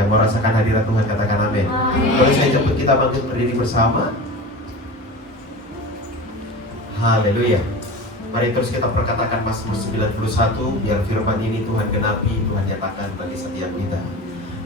Yang merasakan hadirat Tuhan katakan amin. Boleh saya jemput kita bangkit berdiri bersama. Haleluya. Mari terus kita perkatakan Mazmur 91, biar firman ini Tuhan genapi, Tuhan nyatakan bagi setiap kita.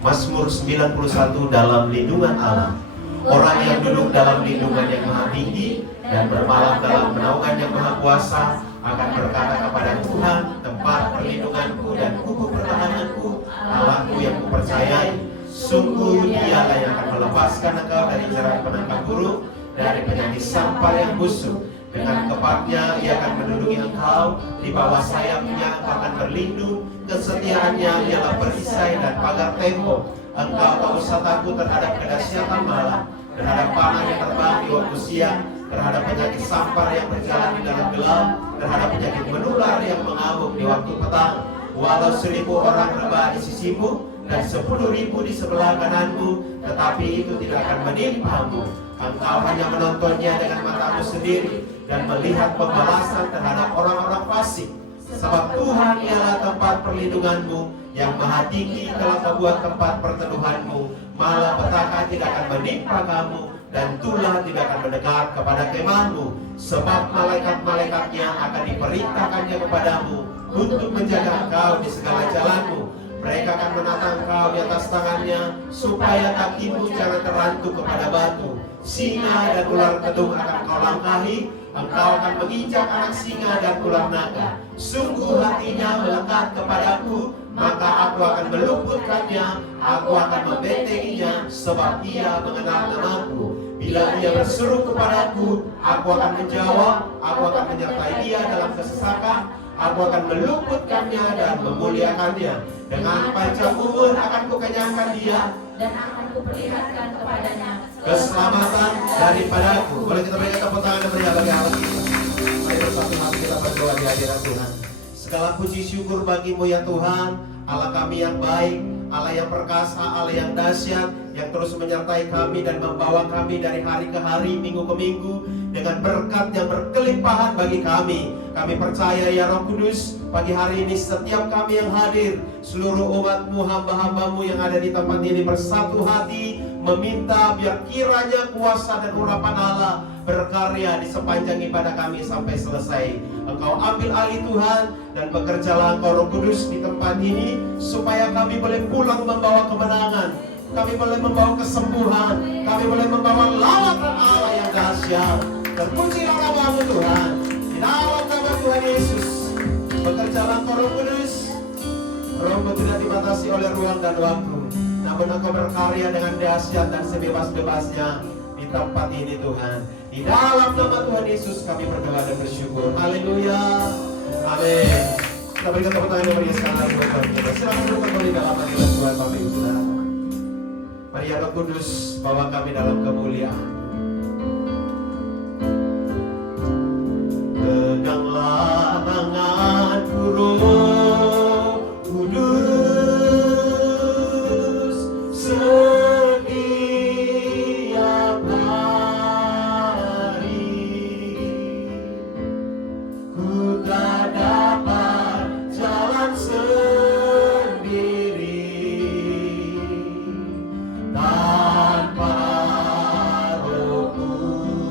Mazmur 91, dalam lindungan Allah. Orang yang duduk dalam lindungan yang maha tinggi dan bermalam dalam naungan yang maha kuasa akan berkata kepada Tuhan, tempat perlindunganku dan kubu pertahananku, Allahku yang kupercayai. Sungguh Dialah yang akan melepaskan engkau dari jerat penangkap burung, dari penyakit sampar yang busuk. Dengan kepatnya Ia akan menduduki engkau, di bawah sayapnya engkau akan berlindung. Kesetiaannya ialah perisai dan pagar tembok. Engkau tak usah takut terhadap kedahsyatan malam, terhadap panah yang terbang di waktu siang, terhadap penyakit sampar yang berjalan di dalam gelap, terhadap penyakit menular yang mengamuk di waktu petang. Walau 1.000 orang rebah di sisimu dan 10.000 di sebelah kananmu, tetapi itu tidak akan menimpamu. Engkau hanya menontonnya dengan matamu sendiri dan melihat pembalasan terhadap orang-orang fasik. Sebab Tuhan ialah tempat perlindunganmu, yang maha tinggi telah membuat tempat perteduhanmu. Malapetaka tidak akan menimpa kamu, dan tulah tidak akan mendekat kepada kemahmu. Sebab malaikat-malaikatnya akan diperintahkannya kepadamu untuk menjaga engkau di segala jalanmu. Mereka akan menatang engkau di atas tangannya, supaya kakimu jangan terantuk kepada batu. Singa dan ular kedung akan kau langkahi. Engkau akan menginjak anak singa dan ular naga. Sungguh hatinya melekat kepadaku, maka aku akan meluputkannya. Aku akan membentenginya, sebab ia mengenal namaku. Bila ia berseru kepadaku, aku akan menjawab. Aku akan menyertai dia dalam kesesakan. Aku akan meluputkannya dan memuliakannya. Dengan panjang umur akan kukenyangkan dia, dan akan kuperlihatkan kepadanya keselamatan daripadaku. Boleh kita berikan tepuk tangan yang meriah bagi Allah kita. Mari bersatu hati kita berdoa di hadirat Tuhan. Segala puji syukur bagimu ya Tuhan, Allah kami yang baik, Allah yang perkasa, Allah yang dahsyat, yang terus menyertai kami dan membawa kami dari hari ke hari, minggu ke minggu, dengan berkat yang berkelimpahan bagi kami. Kami percaya ya Roh Kudus, pagi hari ini setiap kami yang hadir, seluruh umat-Mu, hamba-hamba-Mu yang ada di tempat ini bersatu hati, meminta biar kiranya kuasa dan urapan Allah berkarya di sepanjang ibadah kami sampai selesai. Engkau ambil alih Tuhan, dan bekerjalah Engkau Roh Kudus di tempat ini, supaya kami boleh pulang membawa kemenangan, kami boleh membawa kesembuhan, kami boleh membawa lawatan Allah yang dahsyat. Terpujilah nama-Mu Tuhan, di dalam nama Tuhan Yesus. Bekerjalah Engkau Roh Kudus. Roh-Mu tidak dibatasi oleh ruang dan waktu, namun Engkau berkarya dengan dahsyat dan sebebas-bebasnya di tempat ini Tuhan. Di dalam nama Tuhan Yesus kami berdoa dan bersyukur. Haleluya. Amin. Kita berikan tepuk tangan yang meriah sekali lagi buat Tuhan kita. Silakan duduk kembali dalam hadirat Tuhan Bapak Ibu Saudara. Mari ya Roh Kudus, bawa kami dalam kemuliaan. Peganglah tanganku Roh Kudus, setiap hari ku tak dapat jalan sendiri tanpa Roh Kudus.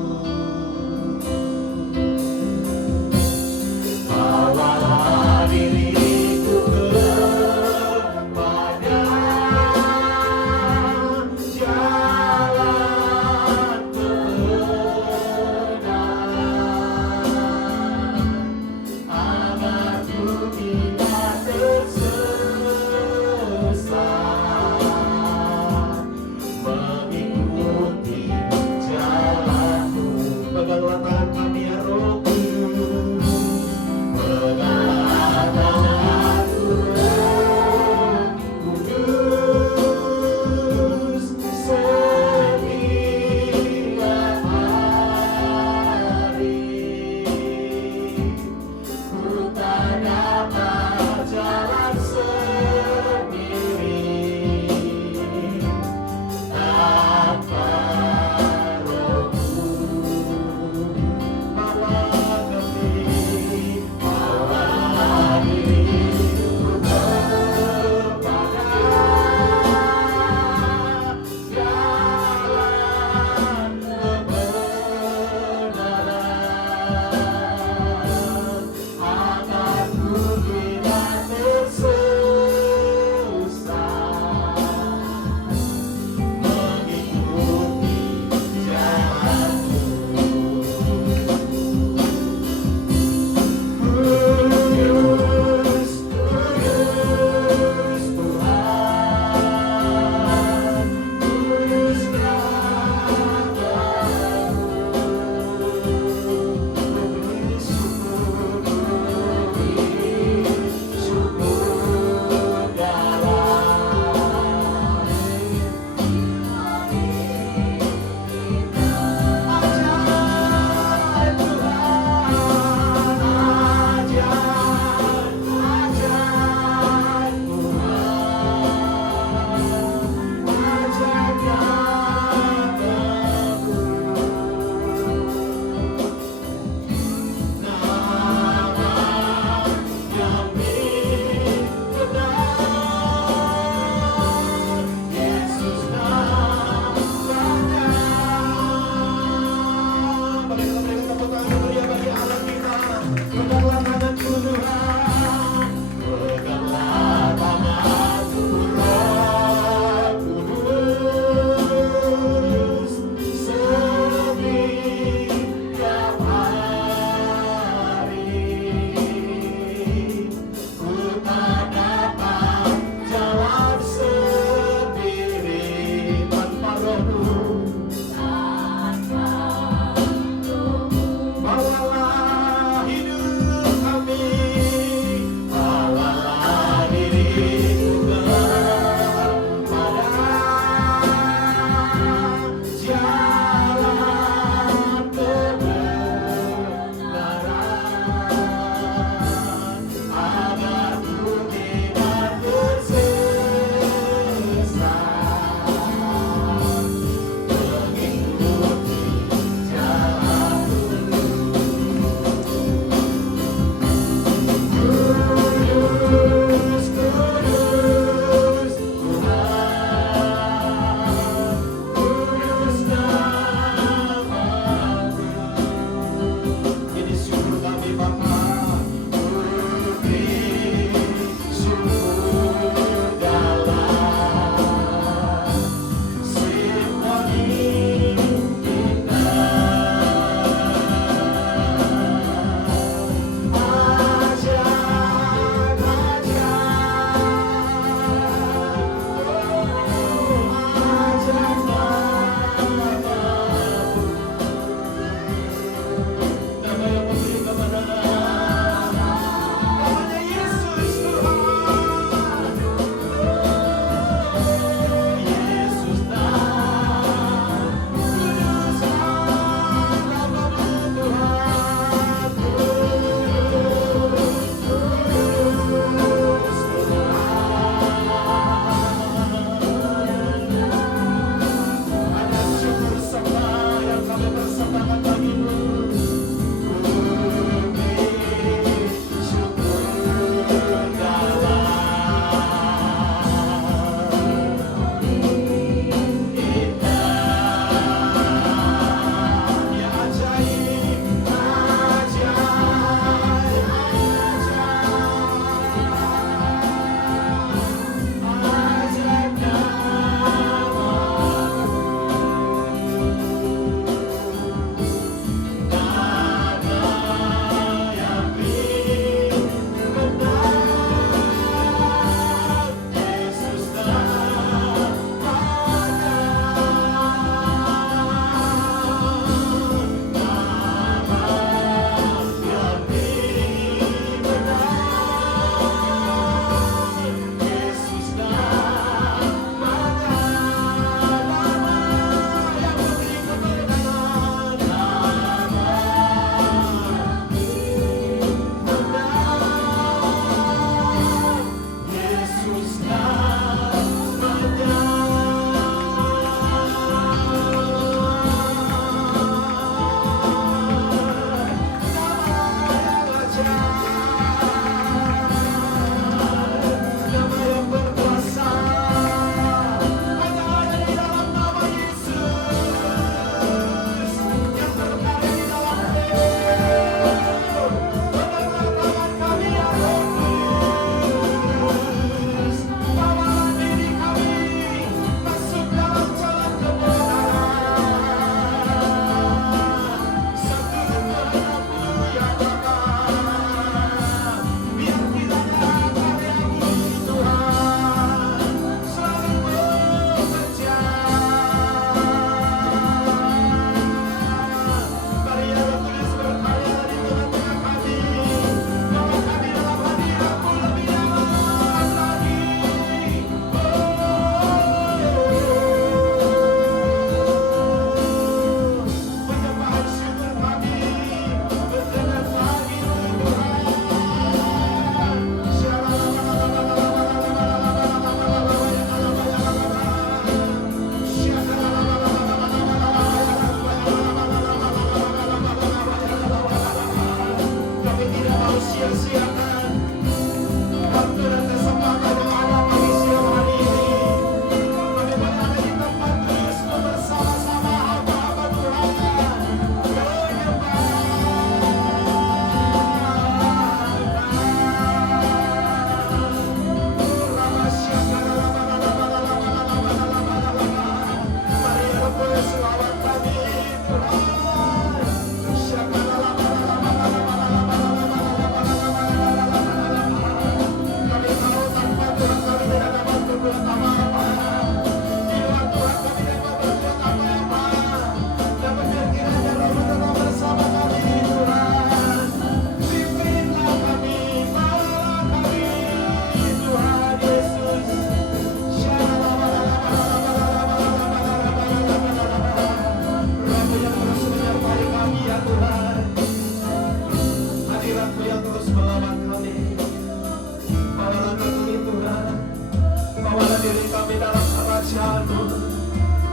diri kami dalam kerajaan-Mu.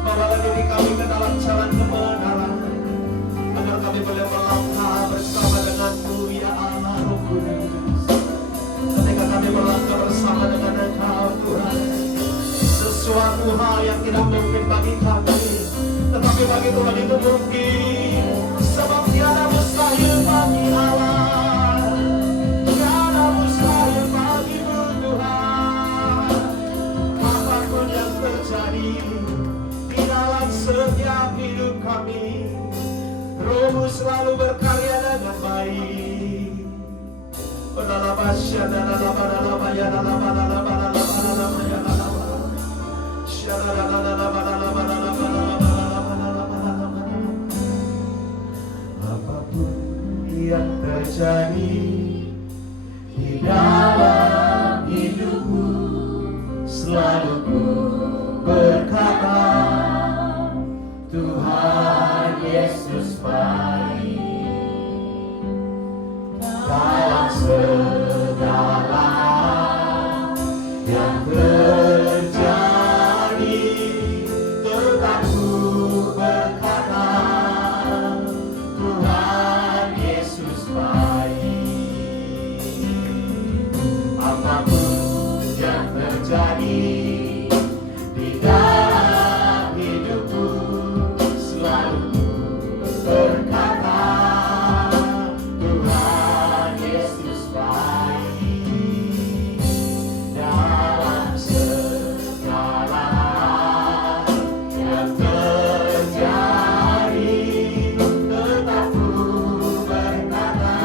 Bawalah diri kami ke dalam jalan kebenaran, agar kami boleh melangkah bersama dengan-Mu, ya Allah Roh Kudus. Ketika kami melangkah bersama dengan Engkau, Tuhan, sesuatu hal yang tidak mungkin bagi kami, tetapi bagi Tuhan itu mungkin. Sebab tiada mustahil bagi Allah, tiada mustahil bagi-Mu, Tuhan. Apapun yang terjadi di dalam setiap hidup kami, Roh-Mu selalu berkarya dengan baik. Apapun yang terjadi di dalam hidupku, selalu ku berkata, Tuhan Yesus baik. Dalam segala hal yang terjadi, tetap ku berkata, Tuhan Yesus baik. Apapun yang terjadi di dalam hidupku, selalu berkata, Tuhan Yesus baik. Dalam segala hal yang terjadi, tetap ku berkata,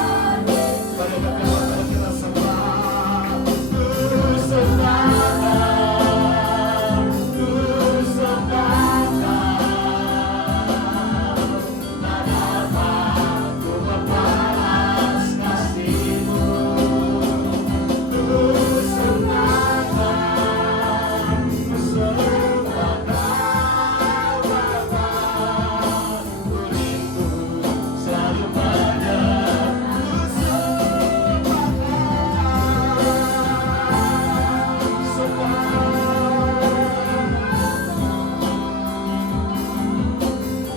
Tuhan kita sembah, ku sembahkan, ku sembahkan. Tak dapat ku membalas kasih-Mu. Ku sembahkan, ku sembahkan Bapa. Ku rindu selalu pada-Mu.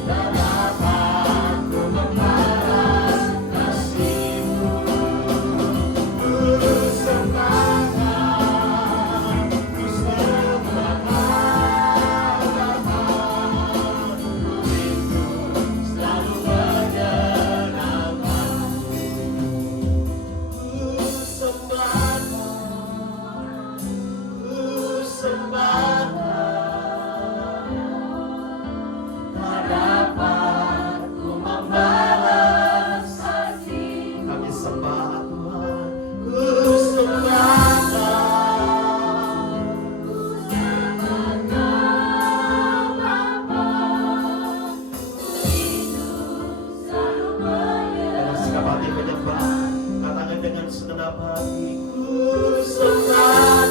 Tak dapat ku membalas kasih-Mu. Ku sembahkan, ku sembahkan Bapa. Ku rindu selalu menyenangkan. Ku sembahkan, ku sembahkan. Tak dapat ku membalas kasih. Kami sembah Tuhan, ku sembahkan, ku sembahkan Bapa. Ku rindu selalu dengan sikap hati menyembah, katakan dengan segenap hati, ku sembahkan,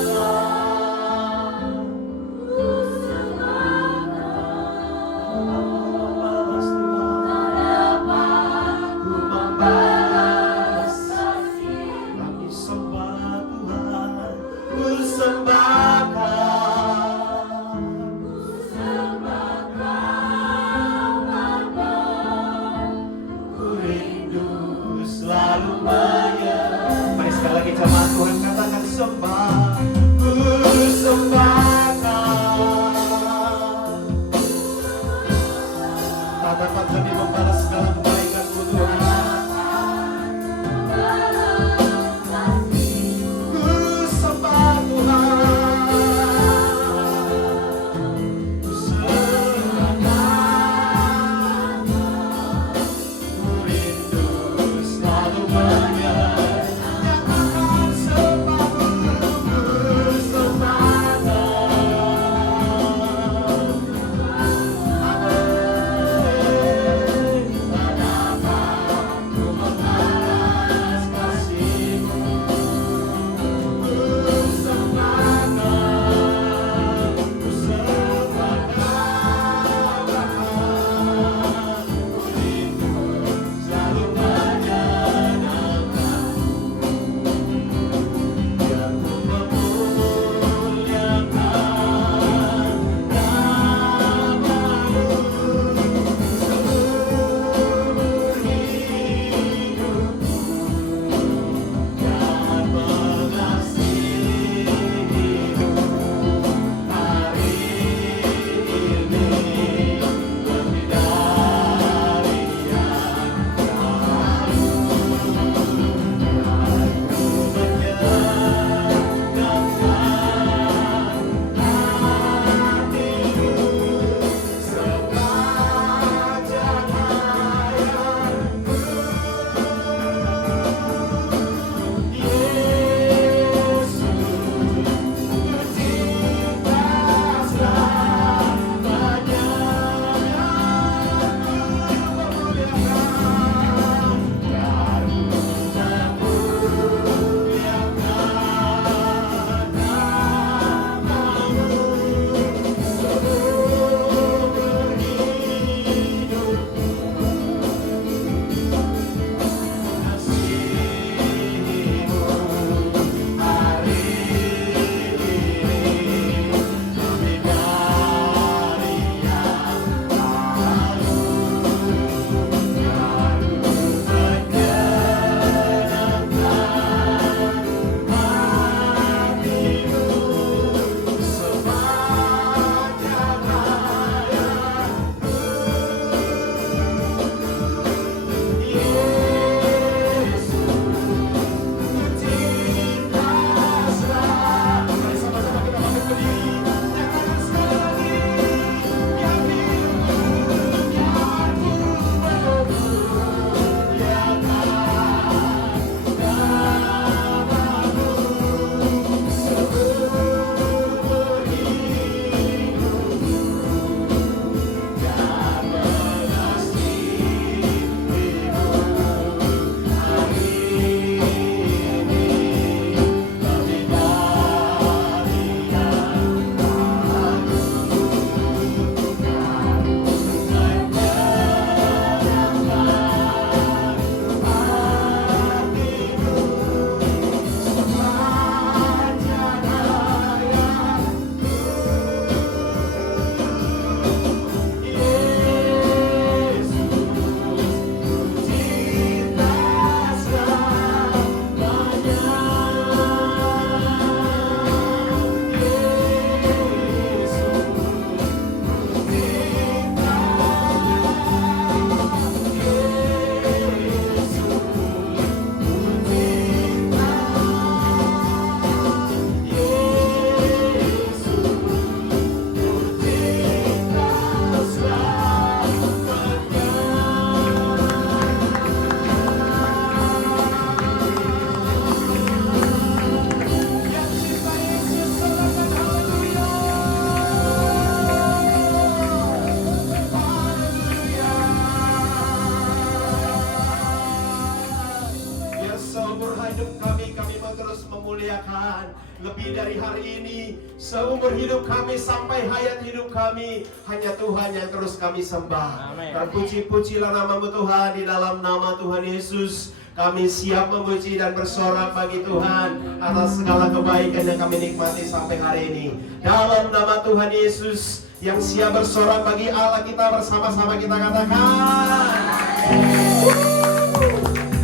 lebih dari hari ini, seumur hidup kami sampai hayat hidup kami, hanya Tuhan yang terus kami sembah. Amin. Terpuji-pujilah nama-Mu Tuhan, di dalam nama Tuhan Yesus. Kami siap memuji dan bersorak bagi Tuhan atas segala kebaikan yang kami nikmati sampai hari ini. Dalam nama Tuhan Yesus yang siap bersorak bagi Allah kita, bersama-sama kita katakan.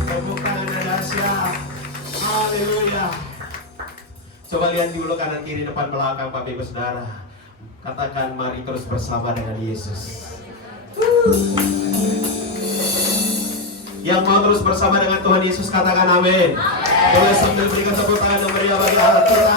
Tepuk tangan yang dahsyat. Haleluya. Coba lihat dulu kanan kiri depan belakang Bapak Ibu Saudara. Katakan mari terus bersama dengan Yesus. Yang mau terus bersama dengan Tuhan Yesus katakan amin. Boleh sambil berikan tepuk tangan yang meriah bagi Allah kita.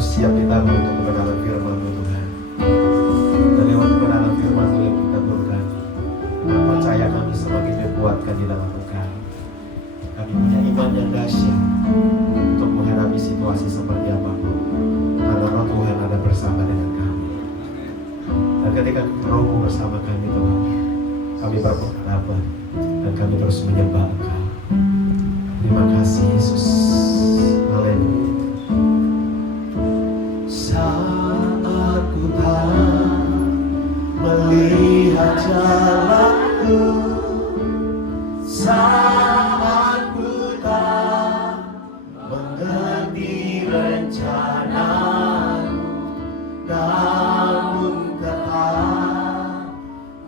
terus siap ditabur untuk kebenaran firman-Mu Tuhan. Dan lewat kebenaran firman-Mu yang ditaburkan, percaya kami semakin dikuatkan di dalam Engkau. Kami punya iman yang dahsyat untuk menghadapi situasi seperti apapun, karena Roh Tuhan ada bersama dengan kami. Dan ketika Roh-Mu bersama kami Tuhan, kami berpengharapan dan kami terus menyembah Engkau. Terima kasih Yesus. Haleluya. Saat ku tak melihat jalanku, saat ku tak mengerti rencanamu, namun tetap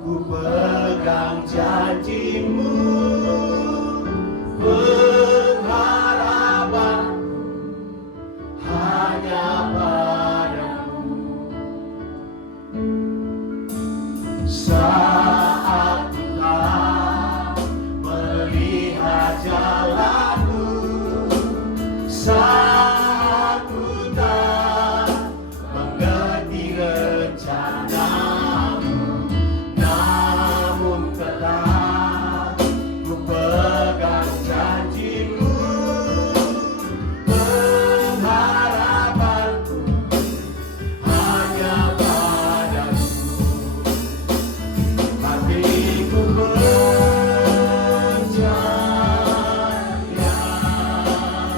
ku pegang janjimu. Pengharapanku hanya padamu. Saat ku tak melihat jalanku, saat ku tak mengerti rencanamu, namun tetap ku pegang janjimu. Pengharapanku hanya padamu. Hatiku percaya,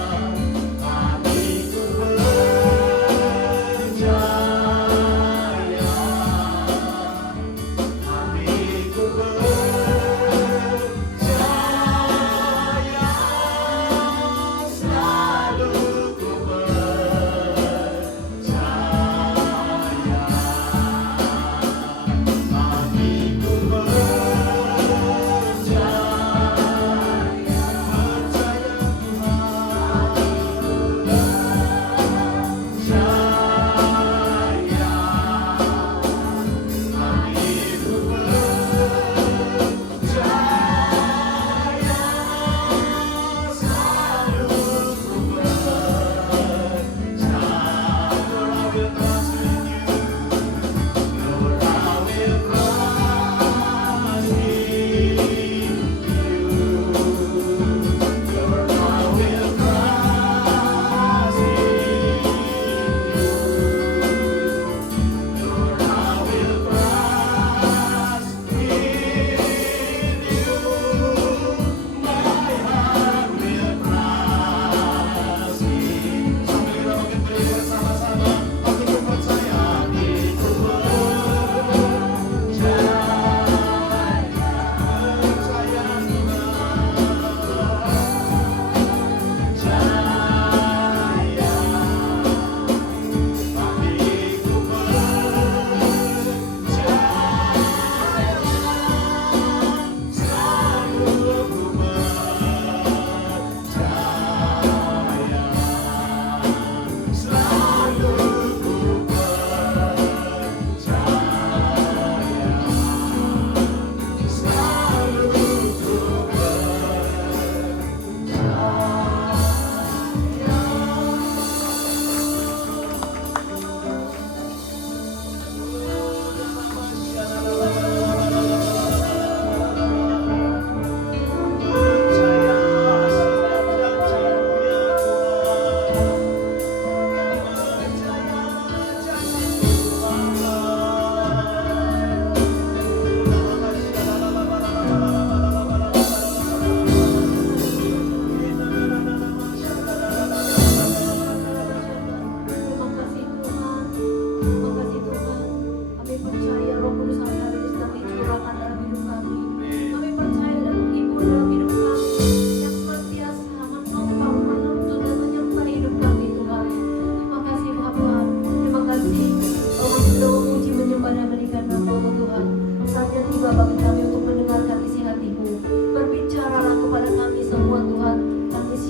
hatiku percaya, hatiku percaya, selalu ku percaya. Hatiku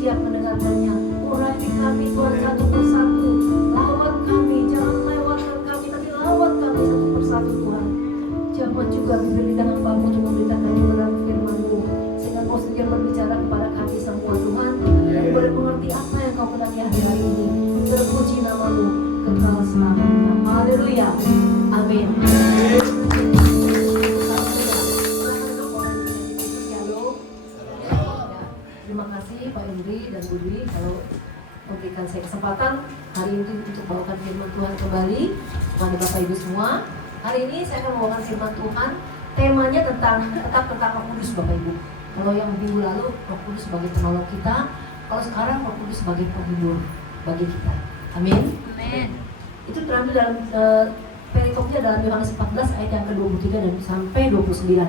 siap mendengarkannya. Urapi kami Tuhan satu persatu. Lawat kami, jangan lewatkan kami, tapi lawat kami satu persatu Tuhan. Jangan juga bibir lidah hamba-Mu untuk memberitakan kebenaran firman-Mu, sehingga Kau sendiri berbicara kepada kami semua Tuhan, dan boleh mengerti apa yang Kau kehendaki hari ini. Terpuji nama-Mu. kekal selamanya. Haleluya. Amin. Terima kasih Pak Indri dan Bu Dwi kalau memberikan saya kesempatan hari ini untuk bawakan firman Tuhan kembali kepada Bapak Ibu semua. Hari ini saya akan membawakan firman Tuhan, temanya tetap tentang Roh Kudus Bapak Ibu. Kalau yang minggu lalu Roh Kudus sebagai penolong kita, kalau sekarang Roh Kudus sebagai penghibur bagi kita. Amin. Amin. Itu terambil dalam perikopnya dalam Yohanes 14 ayat yang ke-23 dan sampai 29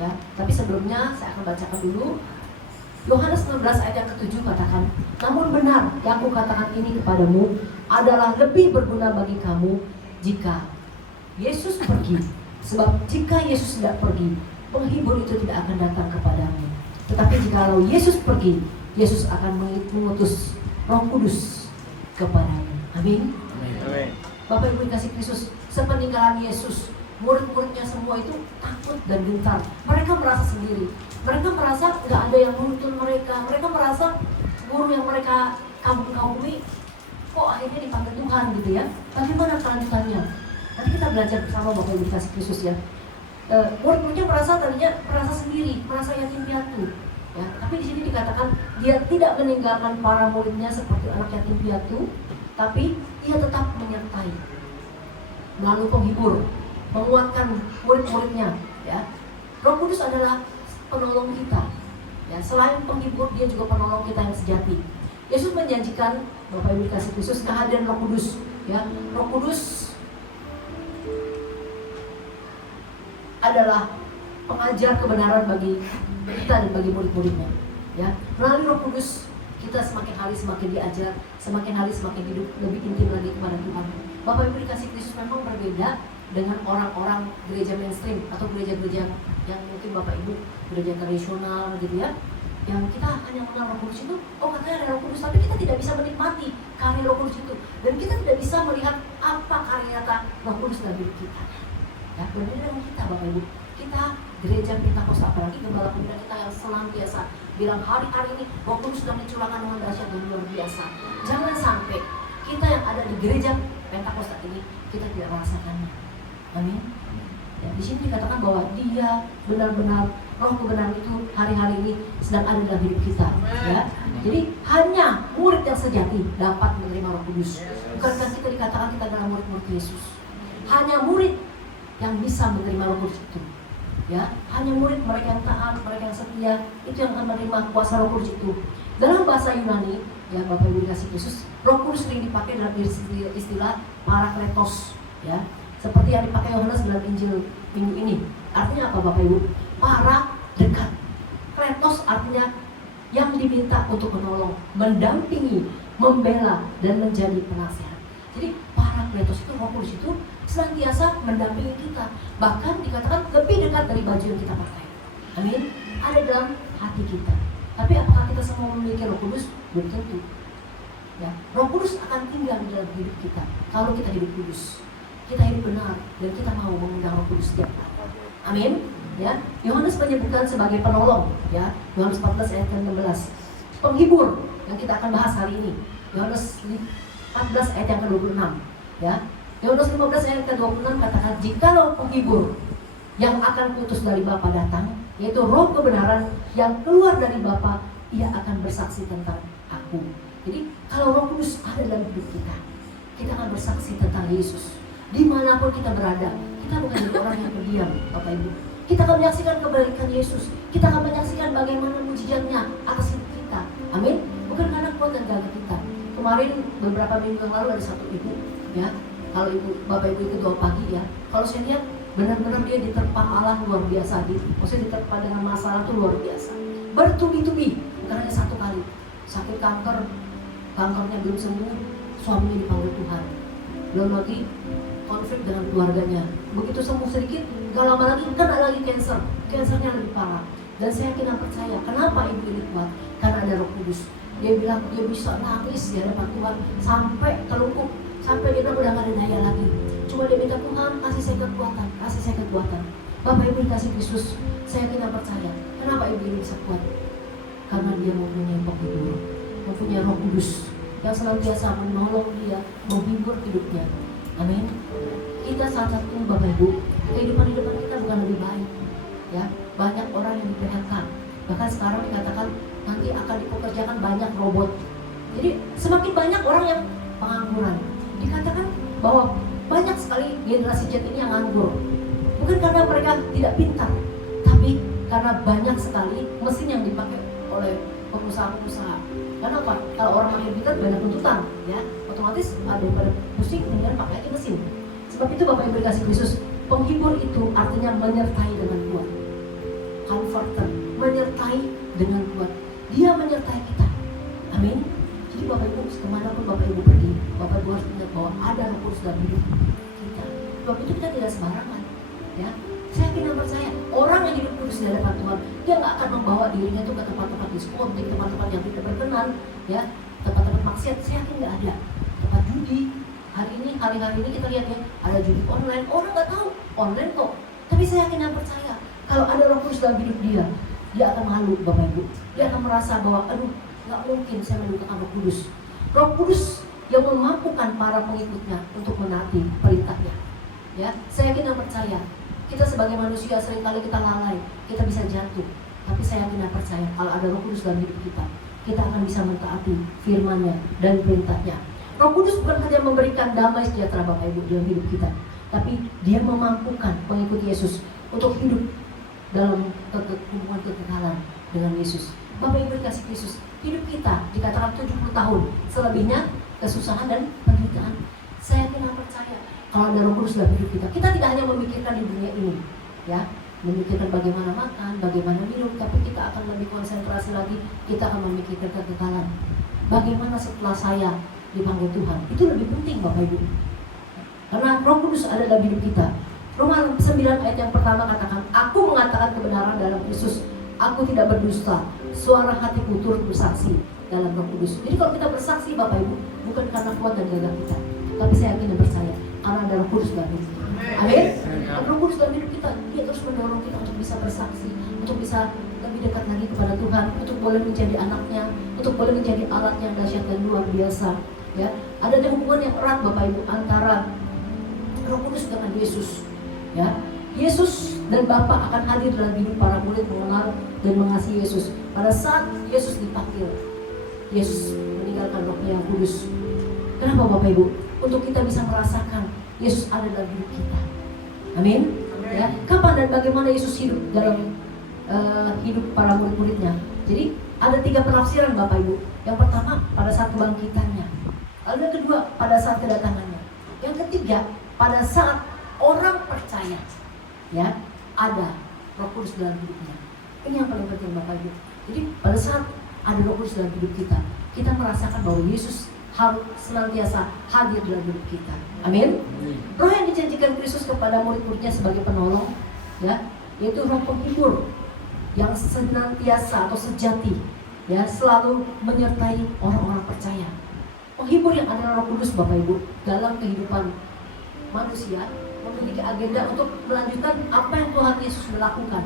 ya. Tapi sebelumnya saya akan bacakan dulu Yohanes 16 ayat yang ke-7 katakan, namun benar yang aku katakan ini kepadamu adalah lebih berguna bagi kamu jika Yesus pergi. Sebab jika Yesus tidak pergi, penghibur itu tidak akan datang kepadamu. Tetapi jikalau Yesus pergi, Yesus akan mengutus Roh Kudus kepadamu. Amin. Amin. Bapak Ibu dikasih Kristus, sepeninggalan Yesus, murid-muridnya semua itu takut dan gentar. Mereka merasa sendiri. Mereka merasa nggak ada yang menuntun mereka. Mereka merasa guru yang mereka kagumi kok akhirnya dipanggil Tuhan gitu ya. Bagaimana kelanjutannya? Nanti kita belajar bersama Bapak Ibu dikasih Kristus ya. Murid-muridnya tadinya merasa sendiri, merasa yatim piatu. Ya, tapi di sini dikatakan dia tidak meninggalkan para muridnya seperti anak yatim piatu, tapi ia tetap menyertai melalui penghibur, menguatkan murid-muridnya. Ya, Roh Kudus adalah penolong kita. Ya, selain penghibur, dia juga penolong kita yang sejati. Yesus menjanjikan Bapak Ibu dikasih Kristus kehadiran Roh Kudus. Ya, Roh Kudus adalah pengajar kebenaran bagi kita dan bagi murid-muridnya. Ya, melalui Roh Kudus kita semakin hari semakin diajar, semakin hari semakin hidup lebih intim lagi kepada Tuhan. Bapak Ibu dikasih Kristus memang berbeda dengan orang-orang gereja mainstream atau gereja-gereja yang mungkin Bapak Ibu gereja tradisional gitu ya, yang kita hanya mengenal Roh Kudus itu, oh katanya ada Roh Kudus, tapi kita tidak bisa menikmati karya Roh Kudus itu, dan kita tidak bisa melihat apa karya nyata Roh Kudus dalam hidup kita. Ya, berbeda dengan kita Bapak Ibu. Kita gereja Pentakosta, apalagi gembala pemuda kita yang senantiasa bilang hari-hari ini Roh Kudus sudah mencurahkan dengan dahsyat dan luar biasa. Jangan sampai kita yang ada di gereja Pentakosta ini kita tidak merasakannya. Amin. Ya, di sini dikatakan bahwa dia benar-benar Roh kebenaran itu hari-hari ini sedang ada dalam hidup kita. Ya. Jadi hanya murid yang sejati dapat menerima Roh Kudus. Bukankah kita dikatakan kita adalah murid-murid Yesus? Hanya murid yang bisa menerima Roh Kudus itu. Ya, hanya murid, mereka yang taat, mereka yang setia, itu yang akan menerima kuasa Roh Kudus itu. Dalam bahasa Yunani, ya Bapak Ibu dikasih Yesus, Roh Kudus sering dipakai dalam istilah parakletos, ya, seperti yang dipakai Yohanes dalam Injil minggu ini. Artinya apa Bapak Ibu? Para dekat. Kletos artinya yang diminta untuk menolong, mendampingi, membela, dan menjadi penasehat. Jadi parakletos itu, Roh Kudus itu senantiasa mendampingi kita, bahkan dikatakan lebih dekat dari baju yang kita pakai. Amin. Ada dalam hati kita. Tapi apakah kita semua memiliki Roh Kudus? Belum tentu. Ya, Roh Kudus akan tinggal di dalam hidup kita kalau kita hidup kudus, kita hidup benar, dan kita mau mengundang Roh Kudus setiap hari. Amin. Ya, Yohanes menyebutkan sebagai penolong. Ya, Yohanes 14 ayat 16. Penghibur yang kita akan bahas hari ini. Yohanes 14 ayat yang ke-26. Ya. Yohanes 15 ayat ke-26 katakan, jikalau penghibur yang akan kutus dari Bapa datang, yaitu Roh kebenaran yang keluar dari Bapa, ia akan bersaksi tentang aku. Jadi kalau Roh Kudus ada dalam hidup kita akan bersaksi tentang Yesus. Dimanapun kita berada, kita bukan jadi orang yang berdiam, Bapak Ibu. Kita akan menyaksikan kebaikan Yesus. Kita akan menyaksikan bagaimana mujizatnya atas hidup kita. Amin. Bukan karena kuat dan gagah kita. Kemarin beberapa minggu yang lalu ada satu ibu, ya. Kalau Bapak Ibu itu doa pagi ya, kalau saya lihat benar-benar dia diterpa Allah luar biasa, maksudnya diterpa dengan masalah itu luar biasa, bertubi-tubi, bukan hanya satu kali. Sakit kankernya belum sembuh, suaminya dipanggil Tuhan, belum lagi konflik dengan keluarganya. Begitu sembuh sedikit, gak lama lagi kena lagi kansernya lebih parah. Dan saya yakin dan percaya, kenapa ibu ini kuat? Karena ada Roh Kudus. Dia bilang dia bisa nangis di hadapan Tuhan sampai terlungkup, sampai dia udah gak ada daya lagi. Cuma dia minta Tuhan kasih saya kekuatan. Bapak Ibu dikasih Kristus, saya yakin dan percaya. Kenapa ibu ini bisa kuat? Karena dia mempunyai penghibur, mempunyai Roh Kudus yang senantiasa menolong dia, menghibur hidupnya. Amin. Kita saat satu Bapak Ibu, kehidupan kita bukan lebih baik. Ya, banyak orang yang di-PHK. Bahkan sekarang dikatakan nanti akan dipekerjakan banyak robot. Jadi semakin banyak orang yang pengangguran. Dikatakan bahwa banyak sekali generasi Z ini yang nganggur. Bukan karena mereka tidak pintar, tapi karena banyak sekali mesin yang dipakai oleh pengusaha-pengusaha. Karena apa? Kalau orang makin pintar banyak tuntutan, ya otomatis daripada pusing kemudian pakai aja mesin. Sebab itu Bapak Ibu dikasih Kristus, penghibur itu artinya menyertai dengan kuat. Comforter, menyertai dengan kuat. Dia menyertai kita. Amin. Jadi Bapak Ibu, kemanapun Bapak Ibu pergi, Bapak Ibu harus ingat bahwa ada Roh Kudus dalam hidup kita. Sebab itu kita tidak sembarangan. Ya, saya yakin dan percaya orang yang hidup kudus di hadapan Tuhan, dia nggak akan membawa dirinya itu ke tempat-tempat diskotik, tempat-tempat yang tidak berkenan, ya, tempat-tempat maksiat. Saya yakin nggak ada. Tempat judi. Hari-hari ini kita lihat ya, ada judi online. Orang nggak tahu online kok. Tapi saya yakin dan percaya kalau ada Roh Kudus dalam hidup dia akan malu Bapak Ibu. Dia akan merasa bahwa aduh, nggak mungkin saya mendudukan Roh Kudus. Roh Kudus yang memampukan para pengikutnya untuk menaati perintahnya. Ya, saya yakin dan percaya kita sebagai manusia seringkali kita lalai, kita bisa jatuh. Tapi saya yakin dan percaya kalau ada Roh Kudus dalam hidup kita akan bisa mentaati firman-Nya dan perintahnya. Roh Kudus bukan hanya memberikan damai sejahtera Bapak Ibu dalam hidup kita, tapi Dia memampukan pengikut Yesus untuk hidup dalam hubungan kekekalan dengan Yesus. Bapak Ibu dikasih Yesus, hidup kita dikatakan 70 tahun, selebihnya kesusahan dan penderitaan. Saya yakin dan percaya kalau ada Roh Kudus dalam hidup kita tidak hanya memikirkan di dunia ini, ya, memikirkan bagaimana makan, bagaimana minum, tapi kita akan lebih konsentrasi lagi, kita akan memikirkan kekekalan. Bagaimana setelah saya dipanggil Tuhan, itu lebih penting Bapak Ibu. Karena Roh Kudus ada dalam hidup kita. Roma 9 ayat yang pertama katakan, aku mengatakan kebenaran dalam Kristus, aku tidak berdusta, suara hatiku turut bersaksi dalam Roh Kudus. Jadi kalau kita bersaksi Bapak Ibu, bukan karena kuat dan gagah kita, tapi saya yakin dan percaya karena ada Roh Kudus dalam hidup kita. Amin. Roh Kudus dalam hidup kita, Dia terus mendorong kita untuk bisa bersaksi, untuk bisa lebih dekat lagi kepada Tuhan, untuk boleh menjadi anaknya, untuk boleh menjadi alat yang dahsyat dan luar biasa. Ya, ada hubungan yang erat Bapak Ibu antara Roh Kudus dengan Yesus. Ya, Yesus dan Bapa akan hadir dalam hidup para murid mengenal dan mengasihi Yesus. Pada saat Yesus dipanggil, Yesus meninggalkan Rohnya yang kudus. Kenapa Bapak Ibu? Untuk kita bisa merasakan Yesus ada dalam hidup kita. Amin. Ya, kapan dan bagaimana Yesus hidup dalam hidup para murid-muridnya? Jadi ada 3 penafsiran Bapak Ibu. Yang pertama pada saat kebangkitannya. Lalu yang kedua pada saat kedatangannya. Yang ketiga pada saat orang percaya, ya, ada Roh Kudus dalam hidupnya. Ini yang paling penting Bapak Ibu. Jadi pada saat ada Roh Kudus dalam hidup kita merasakan bahwa Yesus harus senantiasa hadir dalam hidup kita. Amin. Roh yang dijanjikan Kristus kepada murid-muridnya sebagai penolong, ya, yaitu Roh penghibur yang senantiasa atau sejati, ya, selalu menyertai orang-orang percaya. Penghibur yang adalah Roh Kudus Bapak Ibu dalam kehidupan manusia memiliki agenda untuk melanjutkan apa yang Tuhan Yesus melakukan.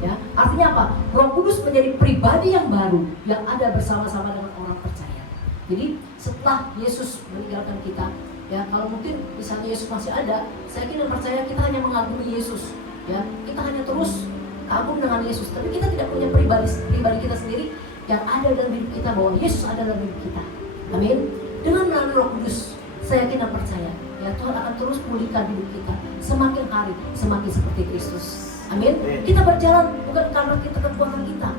Ya, artinya apa? Roh Kudus menjadi pribadi yang baru yang ada bersama-sama dengan orang percaya. Jadi setelah Yesus meninggalkan kita, ya, kalau mungkin misalnya Yesus masih ada, saya yakin dan percaya kita hanya mengagumi Yesus. Ya, kita hanya terus kagum dengan Yesus, tapi kita tidak punya pribadi kita sendiri yang ada dalam hidup kita, bahwa Yesus ada dalam hidup kita. Amin. Dengan melalui Roh Kudus, saya yakin dan percaya, ya, Tuhan akan terus pulihkan hidup kita, semakin hari semakin seperti Kristus. Amin. Kita berjalan bukan karena kekuatan kita.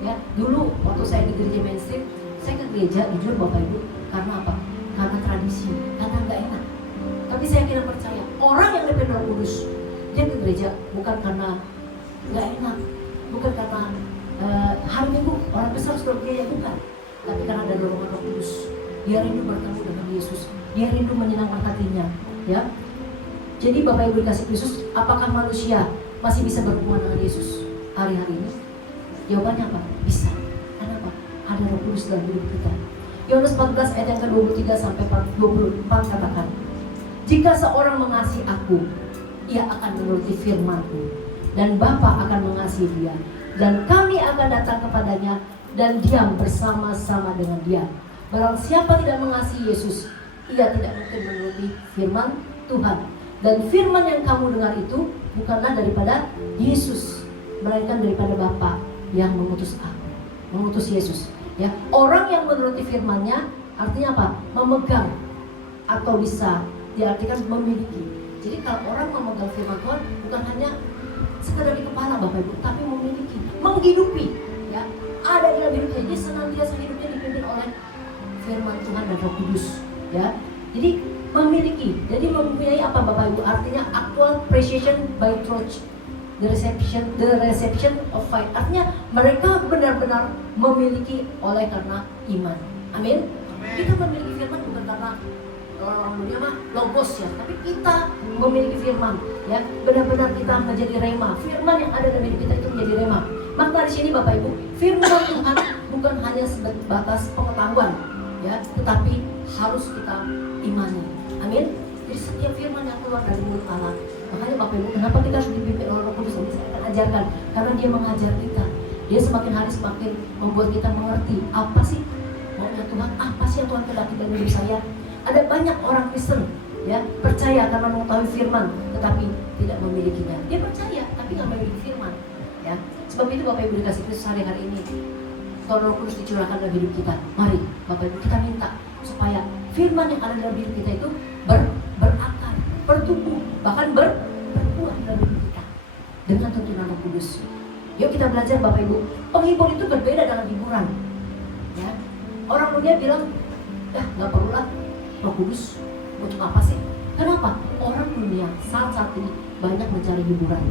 Ya, dulu waktu saya di gereja mainstream, saya ke gereja jujur Bapak Ibu karena apa? Karena tradisi, karena nggak enak. Tapi saya yakin dan percaya, orang yang dipenuhi Roh Kudus, dia ke gereja bukan karena nggak enak, bukan karena hari Minggu orang besar sudah gereja, bukan, tapi karena ada dorongan Roh Kudus. Dia rindu bertemu dengan Yesus, dia rindu menyenangkan hatinya. Ya, jadi Bapak Ibu dikasih Kristus, apakah manusia masih bisa berhubungan dengan Yesus hari-hari ini? Jawabannya apa? Bisa. Kenapa? Ada Roh Kudus dalam hidup kita. Yohanes 14 ayat yang ke-23 sampai 24 katakan, jika seorang mengasihi aku, ia akan menuruti firman-Ku, dan Bapa akan mengasihi dia, dan kami akan datang kepadanya dan diam bersama-sama dengan dia. Barang siapa tidak mengasihi Yesus, ia tidak mungkin menuruti firman Tuhan. Dan firman yang kamu dengar itu bukanlah daripada Yesus, melainkan daripada Bapa yang mengutus aku, mengutus Yesus. Ya, orang yang menuruti firman-Nya artinya apa? Memegang, atau bisa diartikan memiliki. Jadi kalau orang memegang firman Tuhan bukan hanya sekadar di kepala Bapak Ibu, tapi memiliki, menghidupi, ya, ada di dalam hidupnya. Jadi senantiasa hidupnya dipimpin oleh firman Tuhan dan Roh Kudus, ya. Jadi memiliki, jadi mempunyai apa Bapak Ibu? Artinya actual appreciation by truth, the reception of faith. Artinya mereka benar-benar memiliki oleh karena iman. Amin. Kita memiliki firman bukan karena orang dunia mah logos ya, tapi kita memiliki firman, ya, benar-benar kita menjadi rema. Firman yang ada dalam hidup kita itu menjadi rema. Maka di sini Bapak Ibu, firman Tuhan bukan hanya sebatas pengetahuan, ya, tetapi harus kita imani. Amin. Jadi setiap firman yang keluar dari mulut Allah. Makanya Bapak Ibu, kenapa kita harus dipimpin oleh Roh Kudus? Saya akan ajarkan, karena Dia mengajar kita. Dia semakin hari semakin membuat kita mengerti apa sih maunya Tuhan, apa sih yang Tuhan kehendaki dalam hidup saya. Ada banyak orang Kristen, ya, percaya karena mengetahui firman, tetapi tidak memilikinya. Dia percaya, tapi nggak memiliki firman, ya. Sebab itu Bapak Ibu dikasih Kristus hari ini, kalau Roh Kudus dicurahkan dalam hidup kita, mari Bapak Ibu kita minta supaya firman yang ada dalam hidup kita itu berakar, bertumbuh, bahkan berbuah dalam hidup kita dengan tuntunan Roh Kudus. Yuk kita belajar Bapak Ibu. Penghibur itu berbeda dengan hiburan, ya. Orang dunia bilang, nggak perlulah Roh Kudus, untuk apa sih? Kenapa? Orang dunia saat ini banyak mencari hiburan.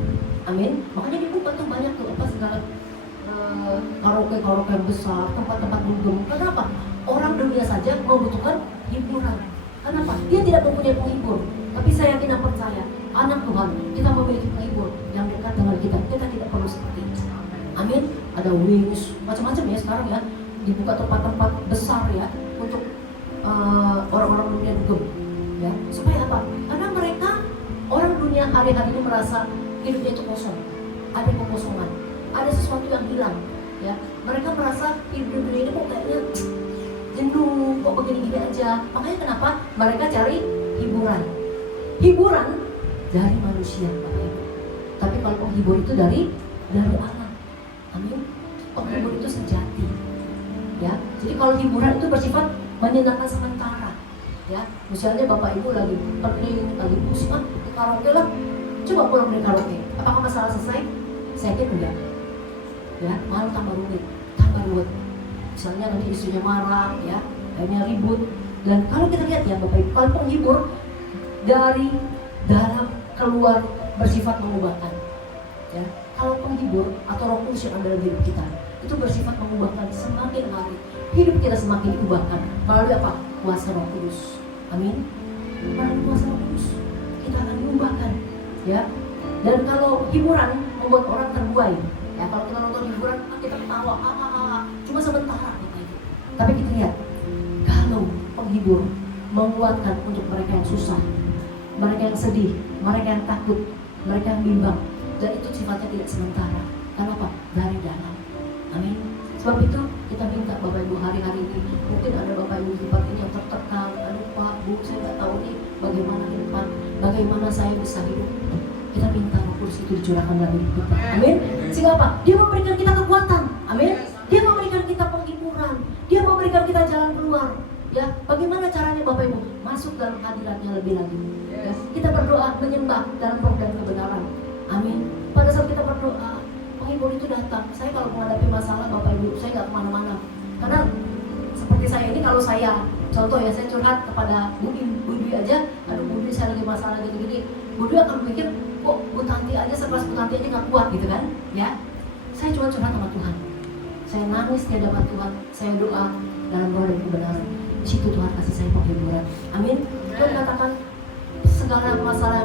Amin. Makanya dibuka tuh banyak tuh apa segala karaoke yang besar, tempat-tempat dugem. Kenapa? Orang dunia saja membutuhkan hiburan. Kenapa? Dia tidak mempunyai penghibur. Tapi saya yakin dan percaya, anak Tuhan, kita memiliki penghibur yang dekat dengan kita. Kita tidak perlu seperti itu. Amin. Ada wings, macam-macam ya sekarang ya. Dibuka tempat-tempat besar ya untuk orang-orang dunia dugem, ya. Supaya apa? Karena mereka orang dunia hari-hari ini merasa hidupnya itu kosong, ada kekosongan, ada sesuatu yang hilang, ya. Mereka merasa hidup dunia ini kok kayaknya jenuh, kok begini-gini aja. Makanya kenapa mereka cari hiburan dari manusia, Bapak Ibu. Tapi kalau penghibur itu dari Allah. Amin. Penghibur itu sejati, ya. Jadi kalau hiburan itu bersifat menyenangkan sementara, ya. Misalnya Bapak Ibu lagi pergi, lagi pusing, di karaoke lah, coba pulang dari karaoke, apakah masalah selesai? Saya yakin enggak, ya. Malah tambah rumit, tambah ruwet. Misalnya nanti istrinya marah, ya, akhirnya ribut. Dan kalau kita lihat ya Bapak Ibu, kalau penghibur dari dalam keluar bersifat mengubahkan, ya. Kalau penghibur atau Roh Kudus yang ada dalam hidup kita itu bersifat mengubahkan, semakin hari hidup kita semakin diubahkan melalui apa? Kuasa Roh Kudus. Amin. Melalui kuasa Roh Kudus kita akan diubahkan, ya. Dan kalau hiburan membuat orang terbuai, ya, kalau kita nonton hiburan kita ketawa, cuma sementara, tapi kita lihat kalau penghibur menguatkan untuk mereka yang susah, mereka yang sedih, mereka yang takut, mereka yang bimbang, dan itu sifatnya tidak sementara. Kenapa? Dari dalam. Amin. Sebab itu kita minta Bapak Ibu hari-hari ini, mungkin ada Bapak Ibu di tempat ini yang tertekan, aduh Pak, Bu, saya nggak tahu nih bagaimana ke depan, bagaimana saya bisa hidup. Kita minta Roh Kudus itu dicurahkan dalam hidup kita. Amin. Sehingga apa? Dia memberikan kita kekuatan. Amin. Dia memberikan kita penghiburan. Dia memberikan kita jalan keluar. Ya, bagaimana caranya Bapak Ibu? Masuk dalam hadiratnya lebih lagi. Ya, kita berdoa menyembah dalam roh dan kebenaran. Amin. Pada saat kita berdoa, penghibur itu datang. Saya kalau menghadapi masalah Bapak Ibu, saya nggak kemana-mana. Karena seperti saya ini, kalau saya contoh ya, saya curhat kepada Bu Dwi aja, aduh Bu Dwi saya lagi masalah gini-gini, Bu Dwi akan berpikir, kok Bu Tanti aja, sekelas Bu Tanti aja nggak kuat gitu kan, ya. Saya cuma curhat sama Tuhan, saya nangis di hadapan Tuhan, saya doa dalam roh dan kebenaran. Di situ Tuhan kasih saya penghiburan. Amin. Tuhan katakan segala masalah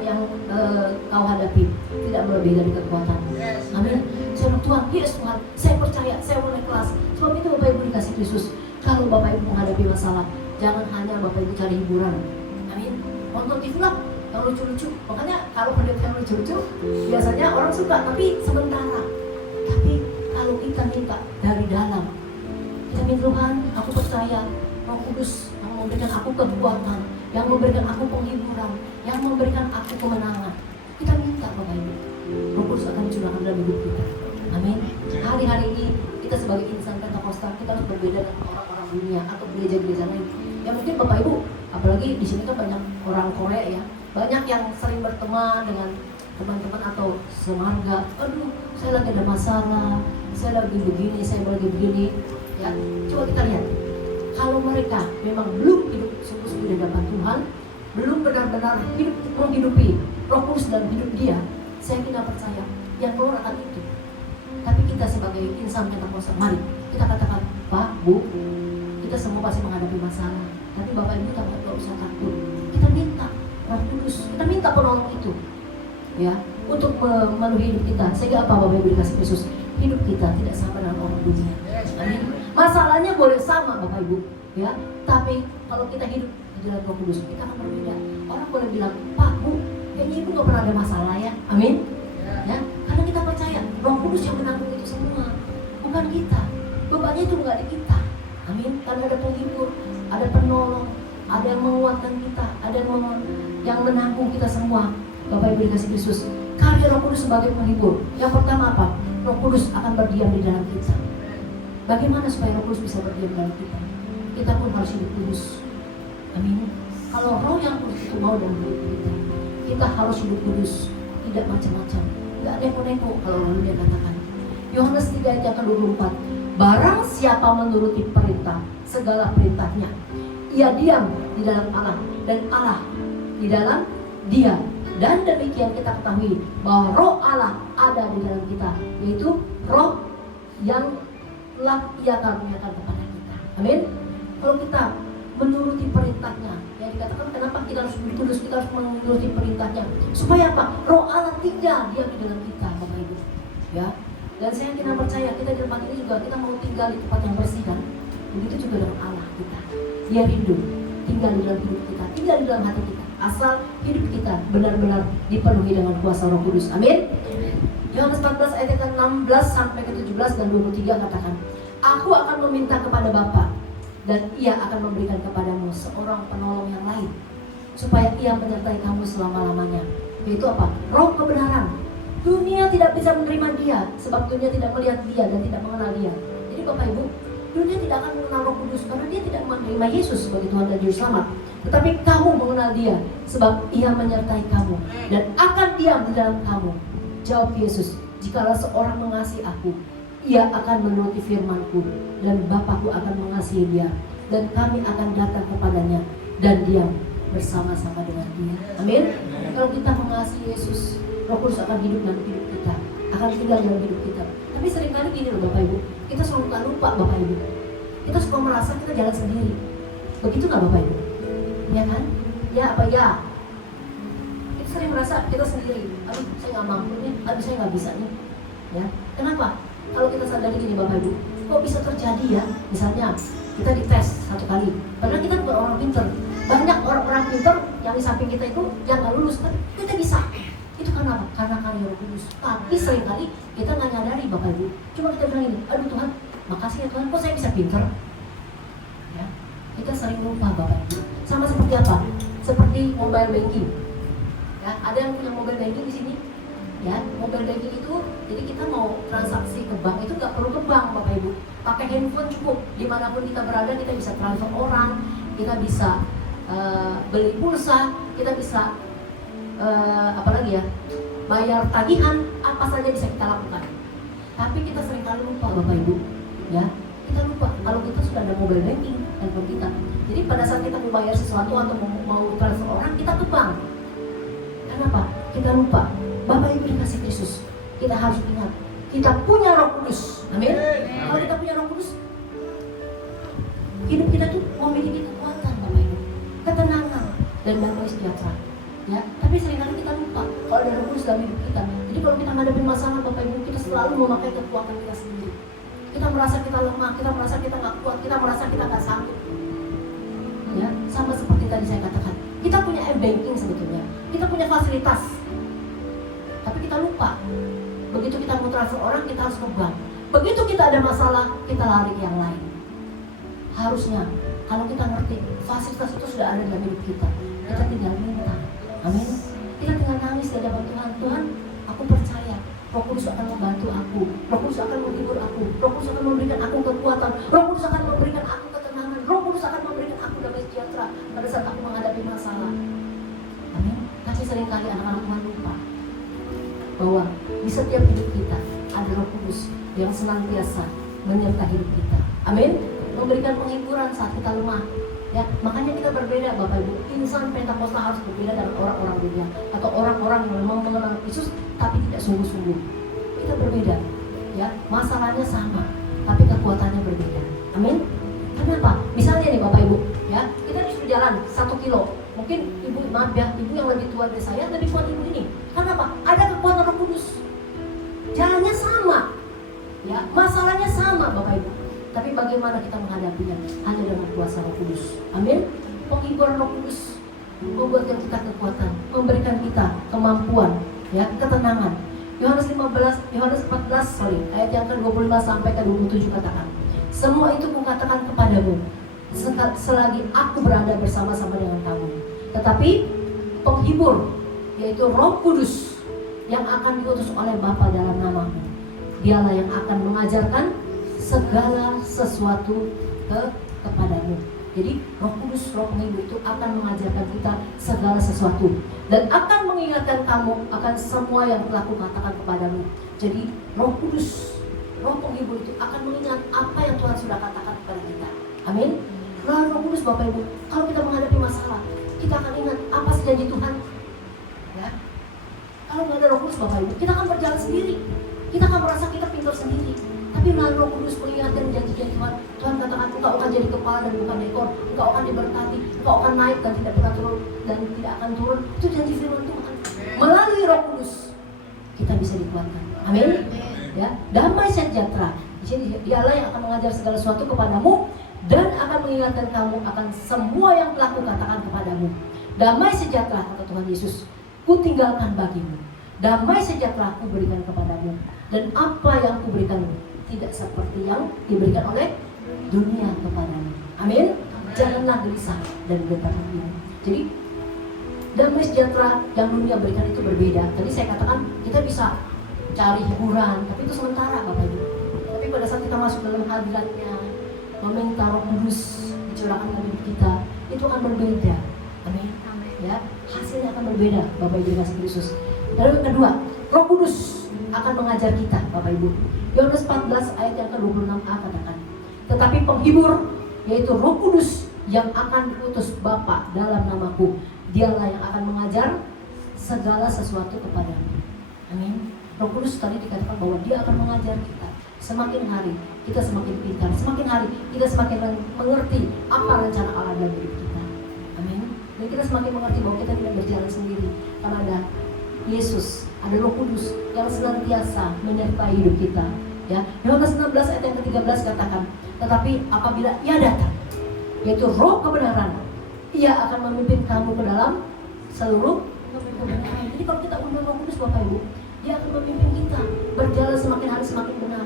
yang kau hadapi tidak melebihi dari kekuatan. Amin. Saya bilang, Tuhan, yes Tuhan, saya percaya, saya mau naik kelas. Sebab itu Bapak Ibu dikasih Kristus. Kalau Bapak Ibu menghadapi masalah, jangan hanya Bapak Ibu cari hiburan. Amin. Nonton TV lah yang lucu-lucu. Makanya kalau pendeta yang lucu-lucu, biasanya orang suka, tapi sementara. Tapi kalau kita minta dari dalam, Kita minta Tuhan, aku percaya Roh Kudus yang memberikan aku kekuatan, yang memberikan aku penghiburan, yang memberikan aku kemenangan. Kita minta Bapak Ibu, Roh Kudus akan dicurahkan dalam hidup kita. Amin. Hari-hari ini kita sebagai insan Pentakosta, kita harus berbeda dengan orang-orang dunia atau gereja-gereja lain. Ya mungkin Bapak Ibu, apalagi di sini kan banyak orang Korea ya, banyak yang sering berteman dengan teman-teman atau semarga. Aduh, saya lagi ada masalah, saya lagi begini, saya lagi begini. Ya, coba kita lihat. Kalau mereka memang belum hidup sungguh-sungguh di hadapan Tuhan, belum benar-benar hidup menghidupi Roh Kudus dalam hidup dia, saya tidak percaya yang keluar akan itu. Tapi kita sebagai insan Pentakosta, mari kita katakan, Pak, Bu, kita semua pasti menghadapi masalah. Tapi Bapak Ibu tidak usah takut. Kita minta Roh Kudus, kita minta penolong itu, ya, untuk memenuhi hidup kita. Sehingga apa Bapak Ibu dikasih Yesus? Hidup kita tidak sama dengan orang dunia. Amin. Masalahnya boleh sama Bapak Ibu, ya. Tapi kalau kita hidup di dalam Roh Kudus, kita akan berbeda. Orang boleh bilang, Pak, Bu, kayaknya Ibu nggak pernah ada masalah ya. Amin. Ya, karena kita percaya Roh Kudus yang menanggung itu semua, bukan kita. Bebannya itu nggak di kita. Amin. Karena ada penghibur, ada penolong, ada yang menguatkan kita, ada yang menanggung kita semua. Bapak Ibu dikasih Yesus, karya Roh Kudus sebagai penghibur. Yang pertama apa? Roh Kudus akan berdiam di dalam kita. Bagaimana supaya Roh Kudus bisa berdiam di dalam kita? Kita pun harus hidup kudus. Amin. Kalau Roh yang kudus itu mau dalam hidup kita, kita harus hidup kudus, tidak macam-macam. Tidak neko-neko kalau lalu dia katakan. Yohanes 3 ayat yang ke-24. Barang siapa menuruti perintah, segala perintahnya, ia diam di dalam Allah dan Allah di dalam dia. Dan demikian kita ketahui bahwa Roh Allah ada di dalam kita, yaitu Roh yang telah Ia karuniakan kepada kita. Amin. Kalau kita menuruti perintahnya, ya dikatakan kenapa kita harus kudus, kita harus menuruti perintahnya. Supaya apa? Roh Allah tinggal diam di dalam kita, Bapak Ibu. Ya. Dan saya yakin dan percaya kita di tempat ini juga kita mau tinggal di tempat yang bersih kan. Begitu juga dengan Allah kita. Dia rindu tinggal di dalam hidup kita, tinggal di dalam hati kita. Asal hidup kita benar-benar dipenuhi dengan kuasa Roh Kudus. Amin. Yohanes 14 ayat ke-16 sampai ke-17 dan 23 katakan, Aku akan meminta kepada Bapa dan Ia akan memberikan kepadamu seorang penolong yang lain, supaya Ia menyertai kamu selama-lamanya. Yaitu apa? Roh kebenaran. Dunia tidak bisa menerima Dia, sebab dunia tidak melihat Dia dan tidak mengenal Dia. Jadi Bapak Ibu, dunia tidak akan mengenal Roh Kudus karena dia tidak menerima Yesus sebagai Tuhan dan Juru Selamat. Tetapi kamu mengenal Dia, sebab Ia menyertai kamu dan akan diam di dalam kamu. Jawab Yesus, jikalau seorang mengasihi Aku, ia akan menuruti firman-Ku, dan Bapa-Ku akan mengasihi dia, dan kami akan datang kepadanya dan diam bersama-sama dengan dia. Amin. Kalau kita mengasihi Yesus, Roh Kudus akan hidup dalam hidup kita, akan tinggal dalam hidup kita. Tapi seringkali gini loh Bapak Ibu, kita selalu lupa Bapak Ibu. Kita suka merasa kita jalan sendiri. Begitu nggak Bapak Ibu? Ya kan? Ya apa ya? Kita sering merasa kita sendiri. Aduh, saya nggak mampu nih. Aduh, saya nggak bisa nih. Ya, kenapa? Kalau kita sadari gini Bapak Ibu, kok bisa terjadi ya? Misalnya kita dites 1 kali, padahal kita bukan orang pintar. Banyak orang-orang pintar yang di samping kita itu yang nggak lulus, kan kita bisa. Itu karena apa? Karena karya Roh Kudus. Tapi seringkali kita nggak nyadari Bapak Ibu. Cuma kita bilang ini, aduh Tuhan, makasih ya Tuhan, kok saya bisa pintar? Ya, kita sering lupa Bapak Ibu. Sama seperti apa? Seperti mobile banking. Ya, ada yang punya mobile banking di sini? Ya, mobile banking itu, jadi kita mau transaksi ke bank itu nggak perlu ke bank Bapak Ibu. Pakai handphone cukup. Dimanapun kita berada, kita bisa transfer orang, kita bisa beli pulsa, kita bisa apalagi ya, bayar tagihan, apa saja bisa kita lakukan. Tapi kita seringkali lupa Bapak Ibu, ya, kita lupa kalau kita sudah ada mobile banking handphone kita. Jadi pada saat kita mau bayar sesuatu atau mau transfer orang, kita ke bank. Kenapa? Kita lupa. Bapak Ibu dikasih Yesus, kita harus ingat kita punya Roh Kudus. Amin. Kalau kita punya Roh Kudus, hidup kita tuh memiliki kekuatan Bapak Ibu, ketenangan dan damai sejahtera. Ya, tapi seringkali kita lupa kalau ada Roh Kudus dalam hidup kita. Jadi kalau kita menghadapi masalah Bapak Ibu, kita selalu memakai kekuatan kita sendiri. Kita merasa kita lemah, kita merasa kita nggak kuat, kita merasa kita nggak sanggup. Ya, sama seperti tadi saya katakan, kita punya e-banking sebetulnya, kita punya fasilitas, tapi kita lupa. Begitu kita mau transfer orang, kita harus ke bank. Begitu kita ada masalah, kita lari ke yang lain. harusnya kalau kita ngerti fasilitas itu sudah ada dalam hidup kita, kita tinggal minta. Amin. Kita tinggal nangis di hadapan Tuhan. Tuhan, aku percaya Roh Kudus akan membantu aku, Roh Kudus akan menghibur aku, Roh Kudus akan memberikan aku kekuatan, Roh Kudus akan memberikan aku ketenangan, Roh Kudus akan memberikan aku damai sejahtera pada saat aku menghadapi masalah. Amin. Tapi seringkali anak-anak Tuhan lupa bahwa di setiap hidup kita ada Roh Kudus yang senantiasa menyertai hidup kita. Amin. Memberikan penghiburan saat kita lemah. Ya, makanya kita berbeda, Bapak Ibu. Insan Pentakosta harus berbeda dengan orang-orang dunia atau orang-orang yang memang mengenal Yesus tapi tidak sungguh-sungguh. Kita berbeda. Ya, masalahnya sama, tapi kekuatannya berbeda. Amin. Kenapa? Misalnya nih Bapak Ibu, ya, kita disuruh jalan 1 kilo. Mungkin ibu, maaf ya, ibu yang lebih tua dari saya lebih kuat ibu ini. Kenapa? Ada kekuatan Roh Kudus. Jalannya sama. Ya, masalahnya sama Bapak Ibu. Tapi bagaimana kita menghadapinya? Hanya dengan kuasa Roh Kudus. Amin. Penghiburan Roh Kudus membuatkan kita kekuatan, memberikan kita kemampuan, ya, ketenangan. Yohanes 14 ayat yang ke-25 sampai ke-27 katakan, semua itu kukatakan kepadamu selagi aku berada bersama-sama dengan kamu. Tetapi penghibur, yaitu Roh Kudus yang akan diutus oleh Bapa dalam namamu, dialah yang akan mengajarkan segala sesuatu kepadamu. Jadi Roh Kudus, Roh penghibur itu akan mengajarkan kita segala sesuatu dan akan mengingatkan kamu akan semua yang telah kukatakan kepadamu. Jadi Roh Kudus, Roh penghibur itu akan mengingat apa yang Tuhan sudah katakan kepada kita. Amin. Nah, Roh Kudus Bapak Ibu, kalau kita menghadapi masalah, kita akan ingat apa sih janji Tuhan. Ya. Kalau nggak ada Roh Kudus Bapak Ibu, kita akan berjalan sendiri. Kita akan merasa kita pintar sendiri. Tapi melalui Roh Kudus mengingatkan janji-janji Tuhan. Tuhan katakan engkau akan jadi kepala dan bukan ekor. Engkau akan diberkati, engkau akan naik dan tidak pernah turun dan tidak akan turun. Itu janji firman Tuhan. Melalui Roh Kudus kita bisa dikuatkan. Amin. Ya, damai sejahtera. Di sini dialah yang akan mengajar segala sesuatu kepadamu dan akan mengingatkan kamu akan semua yang telah kukatakan kepadamu. Damai sejahtera kata Tuhan Yesus, kutinggalkan bagimu. Damai sejahtera ku berikan kepadamu. Dan apa yang ku berikan tidak seperti yang diberikan oleh dunia kepadamu. Amin. Janganlah gelisah dan gentar hati. Jadi damai sejahtera yang dunia berikan itu berbeda. Tadi saya katakan kita bisa cari hiburan, tapi itu sementara Bapak Ibu. Tapi pada saat kita masuk dalam hadiratnya, meminta Roh Kudus dicurahkan dalam hidup kita, itu akan berbeda. Amin. Ya, hasilnya akan berbeda Bapak Ibu kasih Kristus. Lalu yang kedua, Roh Kudus akan mengajar kita Bapak Ibu. Yohanes 14 ayat yang ke-26a katakan, tetapi penghibur, yaitu Roh Kudus yang akan diutus Bapa dalam namaku, dialah yang akan mengajar segala sesuatu kepadamu. Amin. Roh Kudus tadi dikatakan bahwa dia akan mengajar kita. Semakin hari kita semakin pintar, semakin hari kita semakin mengerti apa rencana Allah dalam hidup kita. Amin. Dan kita semakin mengerti bahwa kita tidak berjalan sendiri, karena ada Yesus, ada Roh Kudus yang senantiasa menyertai hidup kita. Ya, Yohanes 16 ayat yang ke-13 katakan, tetapi apabila Ia datang, yaitu Roh kebenaran, Ia akan memimpin kamu ke dalam seluruh kebenaran. Jadi kalau kita undang Roh Kudus Bapak Ibu, Dia akan memimpin kita berjalan semakin hari semakin benar.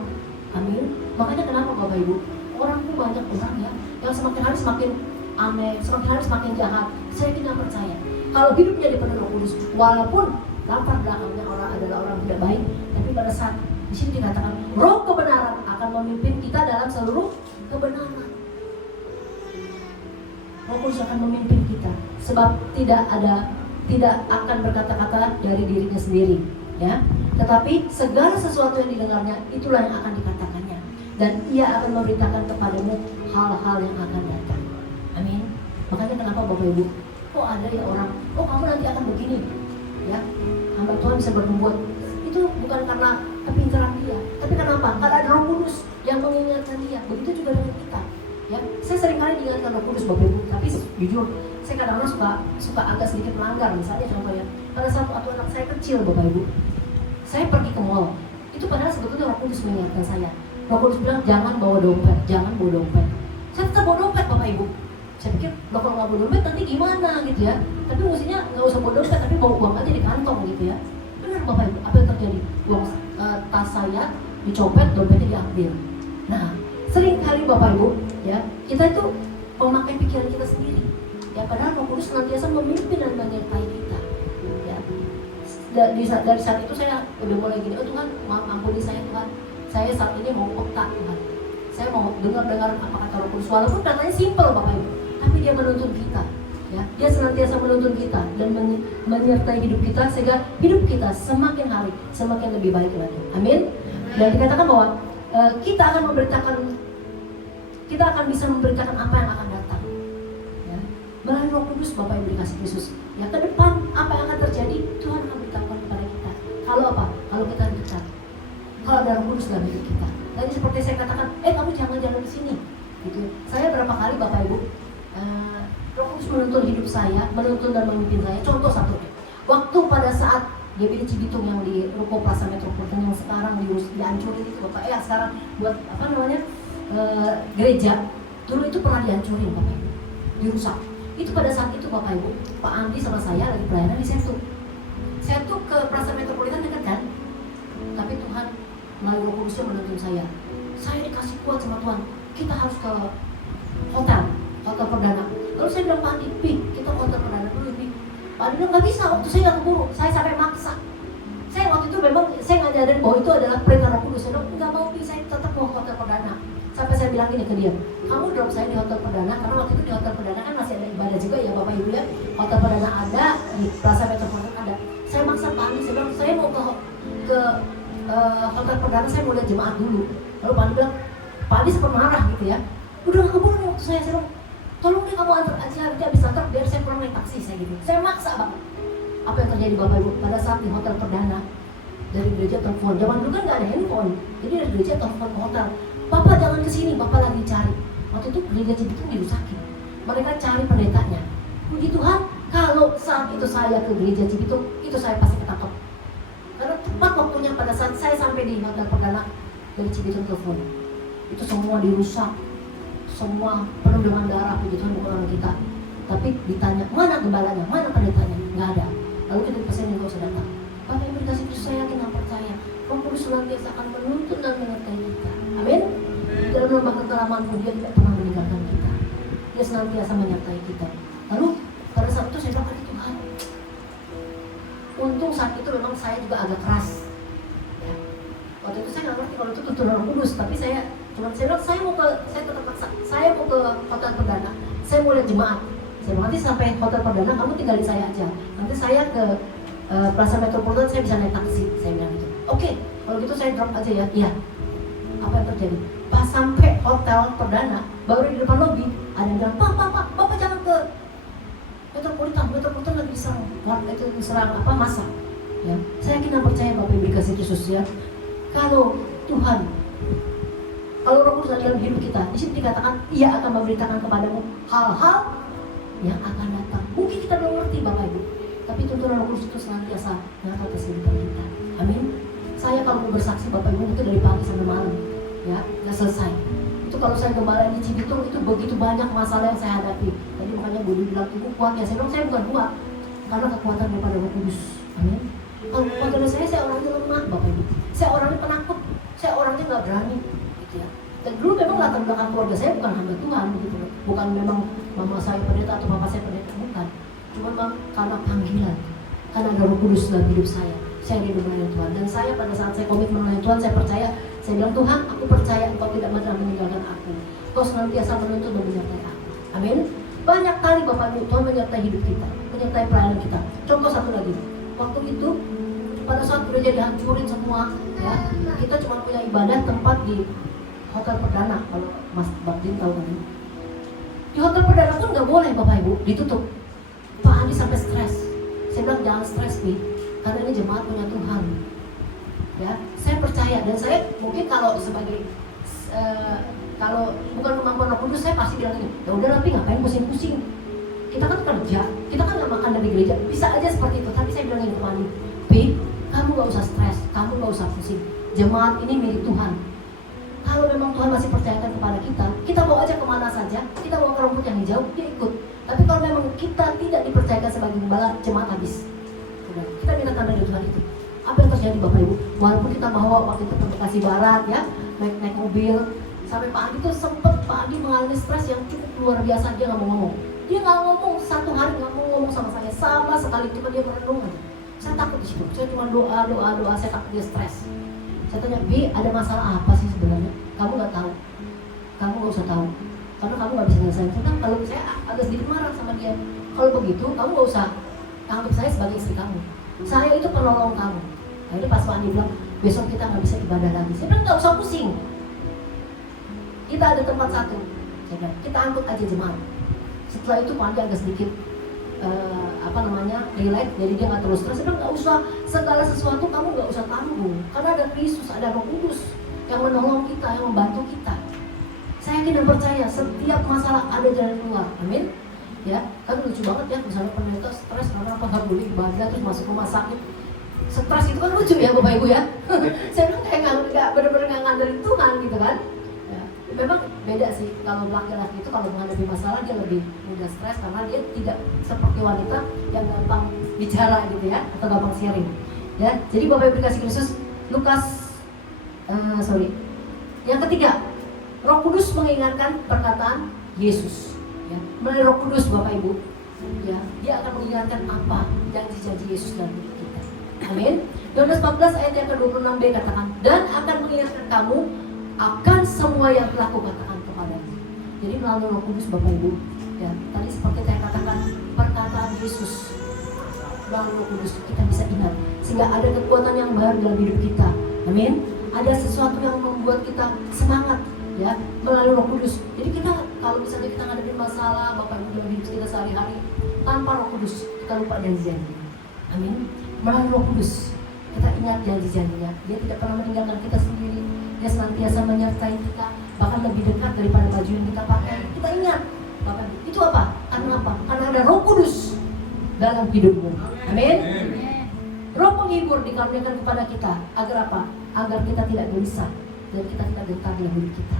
Amin. Makanya kenapa Bapak Ibu, orang tuh banyak orang ya yang semakin hari semakin aneh, semakin hari semakin jahat. Saya tidak percaya kalau hidupnya dipenuhi Roh Kudus, walaupun latar belakangnya orang adalah orang tidak baik, tapi pada saat di sini dikatakan Roh kebenaran akan memimpin kita dalam seluruh kebenaran. Roh Kudus akan memimpin kita, sebab tidak akan berkata-kata dari dirinya sendiri, ya. Tetapi segala sesuatu yang didengarnya itulah yang akan dikatakannya, dan Ia akan memberitakan kepadamu hal-hal yang akan datang. Amin. Makanya kenapa Bapak Ibu, kok ada ya orang, oh kamu nanti akan begini, ya. Hamba Tuhan bisa berbuat itu bukan karena kepintaran dia, tapi kenapa? Karena ada Roh Kudus yang mengingatkan dia. Begitu juga dengan kita, ya. Saya seringkali diingatkan Roh Kudus Bapak Ibu, tapi jujur saya kadang-kadang suka agak sedikit melanggar. Misalnya contohnya, pada saat waktu anak saya kecil Bapak Ibu, saya pergi ke mall, itu padahal sebetulnya Roh Kudus mengingatkan saya. Roh Kudus bilang jangan bawa dompet, jangan bawa dompet. Saya tetap bawa dompet Bapak Ibu. Saya pikir kalau nggak bawa dompet nanti gimana gitu ya. Tapi mestinya nggak usah bawa dompet, tapi bawa uang aja di kantong gitu ya. Benar Bapak Ibu, apa yang terjadi? Uang tas saya dicopet, dompetnya diambil. Nah, sering kali Bapak Ibu Ya, kita itu memakai pikiran kita sendiri. Ya, padahal Roh Kudus senantiasa memimpin dan menyertai kita. Ya. Dari saat itu saya udah mulai gini, oh Tuhan, maaf ampuni saya Tuhan. Saya saat ini mau peka Tuhan. Saya mau dengar apa kata Roh Kudus. Walaupun katanya simpel Bapak Ibu, tapi dia menuntun kita. Ya, dia senantiasa menuntun kita dan menyertai hidup kita sehingga hidup kita semakin hari semakin lebih baik lagi. Amin. Dan dikatakan bahwa kita akan bisa memberitakan apa yang akan datang. Ya. Melalui Roh Kudus Bapak Ibu dikasih Yesus. Ya, ke depan apa yang akan terjadi Tuhan akan beritahukan kepada kita. Kalau apa? Kalau kita dekat. Kalau ada Roh Kudus dalam hidup kita. Tadi seperti saya katakan, kamu jangan jalan di sini. Gitu. Saya berapa kali Bapak Ibu Roh Kudus menuntun hidup saya, menuntun dan memimpin saya. Contoh satu, waktu pada saat GBI Cibitung yang di Ruko Plaza Metropolitan yang sekarang dihancurin itu Bapak, sekarang buat gereja, dulu itu pernah dihancurin Bapak Ibu, dirusak. Itu pada saat itu Bapak Ibu, Pak Andi sama saya lagi pelayanan di Setu ke Plaza Metropolitan dekat kan, tapi Tuhan melalui Roh Kudusnya menuntun saya dikasih kuat sama Tuhan, kita harus ke hotel perdana. Lalu saya bilang, Pak Andi, kita hotel perdana dulu nih. Pak Andi bilang, gak bisa, waktu saya gak keburu, saya sampai maksa. Saya waktu itu memang, saya gak nyadarin bahwa itu adalah perintah Roh Kudus. Saya bilang, gak mau, saya tetap mau hotel perdana. Sampai saya bilang gini ke dia, kamu drop saya di hotel perdana, karena waktu itu di hotel perdana kan masih ada ibadah juga ya Bapak Ibu ya. Hotel perdana ada, di Plaza Metropolitan ada. Saya maksa Pak Andi, saya bilang, saya mau ke hotel perdana, saya mau lihat jemaat dulu. Lalu Pak Andi bilang, Pak Andi sempat marah gitu ya. Udah gak keburu waktu saya bilang, tolong deh kamu antar aja, dia habis antar biar saya pulang naik taksi saya gitu. Saya maksa banget. Apa yang terjadi Bapak Ibu pada saat di hotel perdana, dari gereja telepon. Zaman dulu kan nggak ada handphone, jadi dari gereja telepon ke hotel. Bapak jangan kesini, Bapak lagi cari. Waktu itu gereja Cibitung dirusakin. Mereka cari pendetanya. Puji Tuhan, kalau saat itu saya ke gereja Cibitung, itu saya pasti ketangkep. Karena tepat waktunya pada saat saya sampai di hotel perdana dari Cibitung telepon. Itu semua dirusak. Semua penuh dengan darah, puji Tuhan bukan orang kita. Tapi ditanya, mana gembalanya, mana pendetanya? Nggak ada. Lalu kita pesan yang kau sudah datang. Bapak Ibu dikasih Kristus, saya yakin dan percaya Roh Kudus senantiasa akan menuntun dan menyertai kita. Amin. Dalam lembah kekelaman pun dia tidak pernah meninggalkan kita. Dia senantiasa menyertai kita. Lalu pada saat itu saya bilang, Tuhan, untung saat itu memang saya juga agak keras. Ya. Waktu itu saya nggak ngerti kalau itu tuntunan Roh Kudus, tapi saya bilang, saya tetap paksa, saya mau ke hotel perdana, saya mau lihat jemaat. Saya bilang, nanti sampai hotel perdana kamu tinggalin saya aja. Nanti saya ke Plaza Metropolitan, saya bisa naik taksi. Saya bilang gitu. Oke, kalau gitu saya drop aja ya. Iya. Apa yang terjadi? Pas sampai hotel perdana, baru di depan lobi ada yang bilang, Pak, Bapak jangan ke Metropolitan lagi diserang massa. Ya, saya yakin dan percaya Bapak Ibu dikasih Yesus ya. Kalau Roh Kudus dalam hidup kita, di sini dikatakan Ia akan memberitakan kepadamu hal-hal yang akan datang. Mungkin kita belum ngerti Bapak Ibu, tapi tuntunan Roh Kudus itu senantiasa nyata atas kehidupan kita. Amin. Saya kalau mau bersaksi Bapak Ibu itu dari pagi sampai malam, ya nggak selesai. Itu kalau saya gembala di Cibitung itu begitu banyak masalah yang saya hadapi. Tadi makanya Budi bilang ibu kuat ya, saya bilang saya bukan kuat, karena kekuatan daripada Roh Kudus. Amin. Kalau kekuatan dari saya orangnya lemah Bapak Ibu. Saya orangnya penakut, saya orangnya nggak berani. Ya. Dan dulu memang latar belakang keluarga saya bukan hamba Tuhan gitu loh. Bukan memang mama saya pendeta atau bapak saya pendeta, bukan. Cuma memang karena panggilan, karena ada Roh Kudus dalam hidup saya rindu melayani Tuhan. Dan saya pada saat saya komitmen melayani Tuhan, saya percaya, saya bilang Tuhan, aku percaya Engkau tidak pernah meninggalkan aku. Engkau senantiasa menuntun dan menyertai aku. Amin. Banyak kali Bapak Ibu Tuhan menyertai hidup kita, menyertai pelayanan kita. Contoh satu lagi, waktu itu pada saat gereja dihancurin semua, ya, kita cuma punya ibadah tempat di hotel perdana. Kalau Mas Bakdin tahu kan, di hotel perdana pun nggak boleh Bapak Ibu, ditutup. Pak Andi sampai stres. Saya bilang jangan stres Bi, karena ini jemaat punya Tuhan. Ya, saya percaya dan saya mungkin kalau sebagai kalau bukan kemampuan Roh Kudus, saya pasti bilang ini, ya udah tapi ngapain pusing-pusing? Kita kan kerja, kita kan nggak makan dari gereja, bisa aja seperti itu. Tapi saya bilang ini ke Andi, Bi, kamu nggak usah stres, kamu nggak usah pusing. Jemaat ini milik Tuhan. Kalau memang Tuhan masih percayakan kepada kita bawa aja kemana saja, kita bawa ke rumput yang hijau, dia ikut. Tapi kalau memang kita tidak dipercayakan sebagai gembala, jemaat habis. Kita minta tanda dari Tuhan itu. Apa yang terjadi Bapak Ibu? Walaupun kita bawa waktu itu ke Bekasi Barat ya, naik mobil, Sampai Pak Adi tuh sempet Pak Adi mengalami stres yang cukup luar biasa. Dia nggak mau ngomong. Dia nggak ngomong, 1 hari nggak mau ngomong sama saya sama sekali, cuma dia merenung aja. Saya takut di situ. Saya cuma doa. Saya takut dia stres. Saya tanya, Bi, ada masalah apa sih sebenarnya? Kamu nggak tahu. Kamu nggak usah tahu. Karena kamu nggak bisa nyelesain. Karena kalau saya agak sedikit marah sama dia. Kalau begitu, kamu nggak usah anggap saya sebagai istri kamu. Saya itu penolong kamu. Nah, ini pas Pak Andi bilang, besok kita nggak bisa ibadah lagi. Saya bilang, nggak usah pusing. Kita ada tempat satu. Saya bilang, kita angkut aja jemaat. Setelah itu Pak Andi agak sedikit relax, jadi dia nggak terus stres. Saya bilang, nggak usah segala sesuatu kamu nggak usah tanggung. Karena ada Kristus, ada Roh Kudus yang menolong kita, yang membantu kita. Saya yakin dan percaya setiap masalah ada jalan keluar. Amin. Ya, kan lucu banget ya, misalnya pendeta stres karena apa, nggak boleh ibadah terus masuk rumah sakit. Stres itu kan lucu ya Bapak Ibu ya. Saya bilang kayak nggak benar-benar nggak ngandelin Tuhan gitu kan. Ya, memang beda sih kalau laki-laki itu kalau menghadapi masalah dia lebih mudah stres karena dia tidak seperti wanita yang gampang bicara gitu ya atau gampang sharing. Ya, jadi Bapak Ibu dikasih Kristus. Yang ketiga, Roh Kudus mengingatkan perkataan Yesus. Ya, melalui Roh Kudus Bapak Ibu, ya, dia akan mengingatkan apa janji-janji Yesus dalam hidup kita. Amin. Yohanes 14 ayat yang ke-26b katakan, dan akan mengingatkan kamu akan semua yang telah kukatakan kepadamu. Jadi melalui Roh Kudus Bapak Ibu, ya, tadi seperti saya katakan perkataan Yesus melalui Roh Kudus kita bisa ingat sehingga ada kekuatan yang baru dalam hidup kita. Amin. Ada sesuatu yang membuat kita semangat. Ya, melalui Roh Kudus. Jadi kita kalau misalnya kita ngadepin masalah Bapak Ibu dalam hidup kita sehari-hari tanpa Roh Kudus kita lupa janji-janji. Amin. Melalui Roh Kudus kita ingat janji-janjinya. Dia tidak pernah meninggalkan kita sendiri. Dia senantiasa menyertai kita, bahkan lebih dekat daripada baju yang kita pakai. Kita ingat Bapak Ibu. Itu apa? Karena apa? Karena ada Roh Kudus dalam hidupmu. Amin. Roh penghibur dikaruniakan kepada kita agar apa? Agar kita tidak gelisah dan kita tidak gentar dalam hidup kita.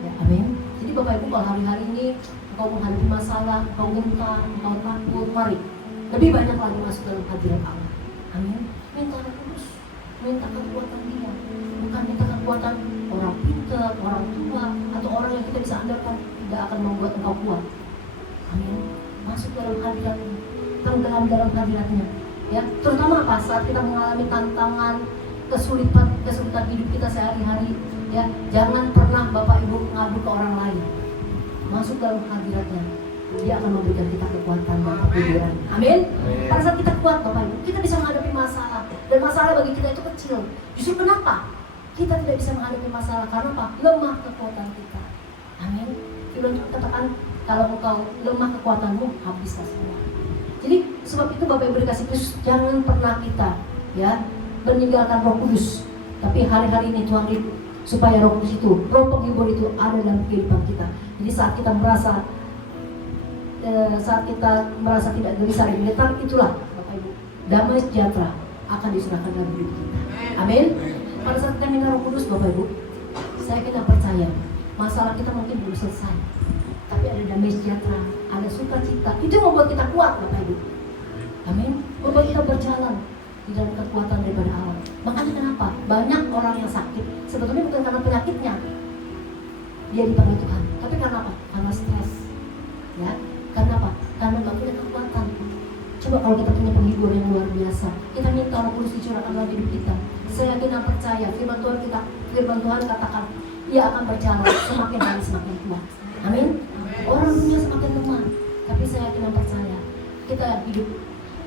Ya, amin. Jadi Bapak Ibu kalau hari-hari ini engkau menghadapi masalah, engkau gentar, engkau takut, mari lebih banyak lagi masuk dalam hadirat Allah. Amin. Minta Roh Kudus, minta kekuatan Dia, bukan minta kekuatan orang pintar, orang tua, atau orang yang kita bisa andalkan. Tidak akan membuat engkau kuat. Amin. Masuk dalam hadirat-Nya, tenggelam dalam hadirat-Nya. Ya, terutama apa? Saat kita mengalami tantangan, kesulitan hidup kita sehari-hari, ya, jangan pernah Bapak Ibu ngadu ke orang lain. Masuk dalam hadirat-Nya, Dia akan memberikan kita kekuatan dan kehidupan. Amin. Pada saat kita kuat Bapak Ibu, kita bisa menghadapi masalah, dan masalah bagi kita itu kecil. Justru kenapa kita tidak bisa menghadapi masalah? Karena apa? Lemah kekuatan kita. Amin. Firman Tuhan katakan, kalau engkau lemah kekuatanmu, habislah semua. Jadi sebab itu Bapak Ibu dikasih Kristus, jangan pernah kita ya meninggalkan Roh Kudus. Tapi hari-hari ini Tuhan rindu supaya Roh Kudus itu, Roh penghibur itu ada dalam kehidupan kita. Jadi saat kita merasa tidak gelisah dan getar, itulah Bapak Ibu, damai sejahtera akan diserahkan dalam hidup kita. Amin. Pada saat kita minta Roh Kudus Bapak Ibu, saya kena percaya masalah kita mungkin belum selesai, tapi ada damai sejahtera, ada sukacita. Itu yang membuat kita kuat Bapak Ibu. Amin. Membuat kita berjalan di dalam kekuatan daripada Allah. Makanya kenapa banyak orang yang sakit sebetulnya bukan karena penyakitnya dia dipanggil Tuhan, tapi karena apa? Karena stres. Ya, karena apa? Karena nggak punya kekuatan. Coba kalau kita punya penghibur yang luar biasa, kita minta Roh Kudus dicurahkan dalam hidup kita. Saya yakin dan percaya firman Tuhan katakan, Ia akan berjalan semakin hari semakin kuat. Amin. Orang dunia semakin lemah, tapi saya yakin dan percaya kita hidup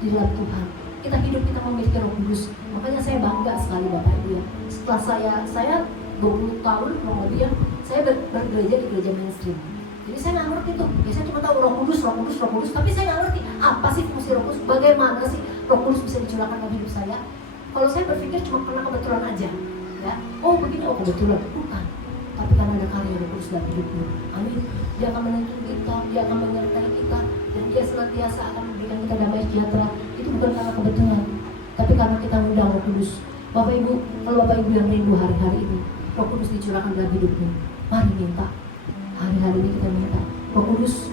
di dalam Tuhan. Kita memiliki Roh Kudus. Makanya saya bangga sekali Bapak Ibu ya. Setelah saya 20 tahun kemudian saya bergereja di gereja mainstream. Jadi saya nggak ngerti tuh. Biasanya cuma tahu Roh Kudus, tapi saya nggak ngerti apa sih fungsi Roh Kudus. Bagaimana sih Roh Kudus bisa dicurahkan dalam hidup saya? Kalau saya berpikir cuma karena kebetulan aja, ya. Oh begini, oh kebetulan, bukan. Tapi karena ada karya Roh Kudus dalam hidupmu. Amin. Dia akan menuntun kita, Dia akan menyertai kita, dan Dia senantiasa akan memberikan kita damai sejahtera. Itu bukan karena kebetulan, tapi karena kita mengundang Roh Kudus. Bapak Ibu, kalau Bapak Ibu yang rindu hari-hari ini Roh Kudus dicurahkan dalam hidupmu, mari minta. Hari-hari ini kita minta Roh Kudus.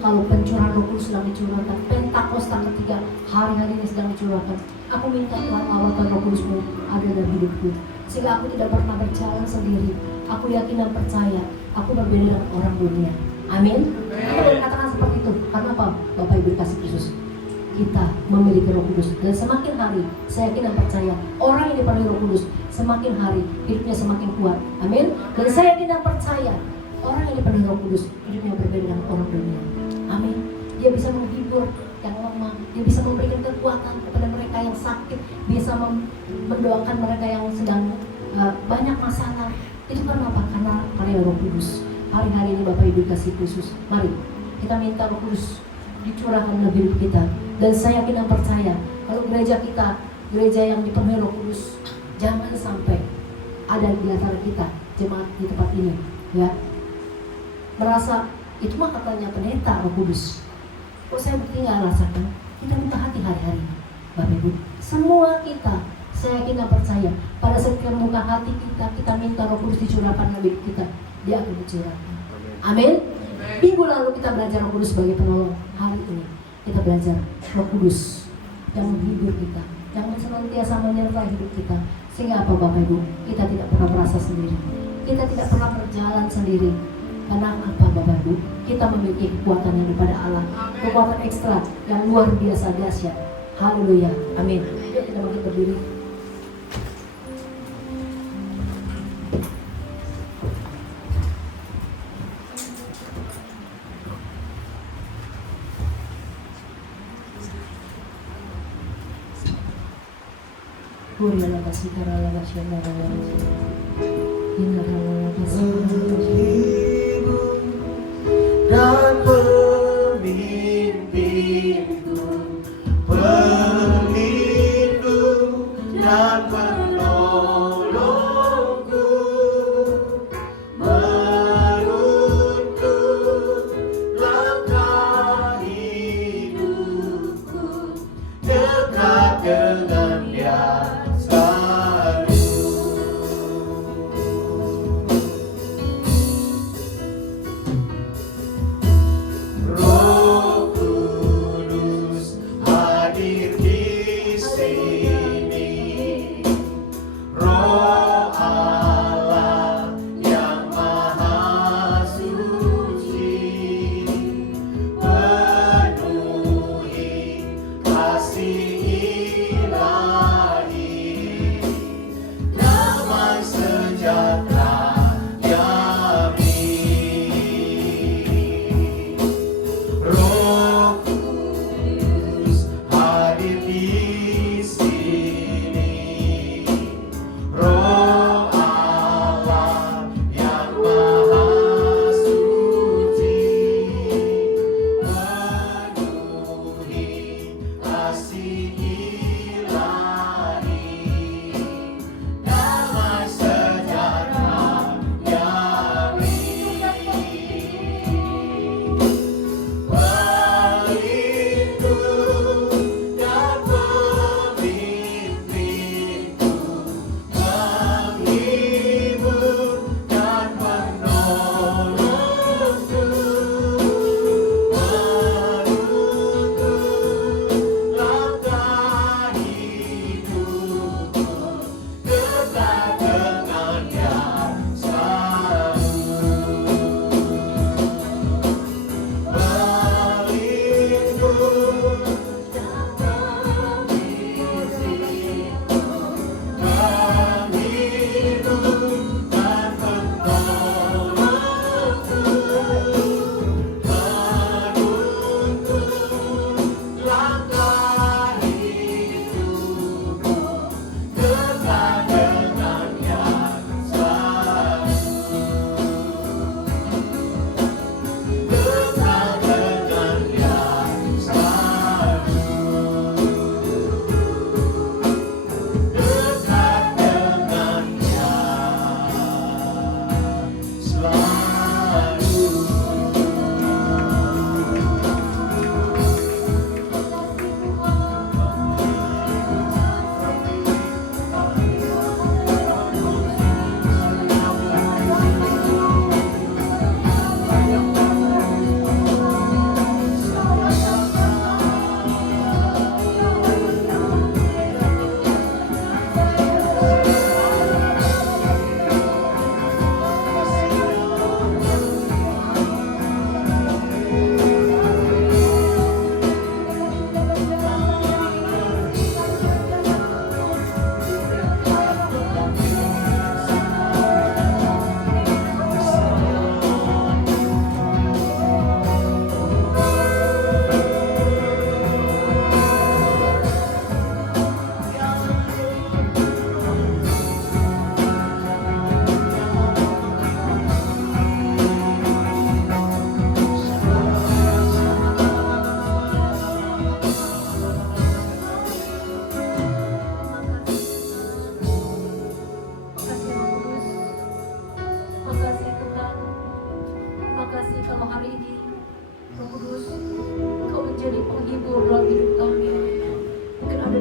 Kalau pencurahan Roh Kudus sedang dicurahkan, Pentakosta ketiga hari-hari ini sedang dicurahkan. Aku minta Tuhan lawatan Roh Kudusmu ada dalam hidupku. sehingga aku tidak pernah berjalan sendiri. Aku yakin dan percaya aku berbeda dengan orang dunia. Amin. Kita boleh katakan seperti itu. Karena apa? Bapak Ibu dikasih Yesus, kita memiliki Roh Kudus, dan semakin hari saya yakin dan percaya orang yang dipenuhi Roh Kudus semakin hari hidupnya semakin kuat. Amin. Dan saya yakin dan percaya orang yang dipenuhi Roh Kudus hidupnya berbeda dengan orang dunia. Amin. Dia bisa menghibur yang lemah, dia bisa memberikan kekuatan kepada mereka yang sakit, bisa mendoakan mereka yang sedang banyak masalah. Itu karena apa? Karena karya Roh Kudus. Hari-hari ini Bapak Ibu kasih khusus, mari kita minta Roh Kudus dicurahkan dalam hidup kita. Dan saya yakin dan percaya kalau gereja kita, gereja yang dipenuhi Roh Kudus, jangan sampai ada di antara kita jemaat di tempat ini ya merasa itu mah katanya pendeta Roh Kudus. Kok saya tinggal rasakan? Kita minta hati hari-hari Bapak Ibu, semua kita, saya yakin dan percaya pada saat kita membuka hati kita, kita minta Roh Kudus dicurahkan dalam hidup kita, dia akan dicurahkan. Amin. Minggu lalu kita belajar Roh Kudus sebagai penolong. Hari ini kita belajar Roh Kudus yang menghibur kita, yang senantiasa menyertai hidup kita. Sehingga apa Bapak Ibu? Kita tidak pernah merasa sendiri, kita tidak pernah berjalan sendiri. Karena apa Bapak Ibu? Kita memiliki kekuatan yang daripada Allah, kekuatan ekstra yang luar biasa dahsyat. Haleluya. Amin. Yuk kita bangkit berdiri. Dan pemimpinku, pelindung dan penolongku, menuntun langkah hidupku, dekat dengan Dia selalu.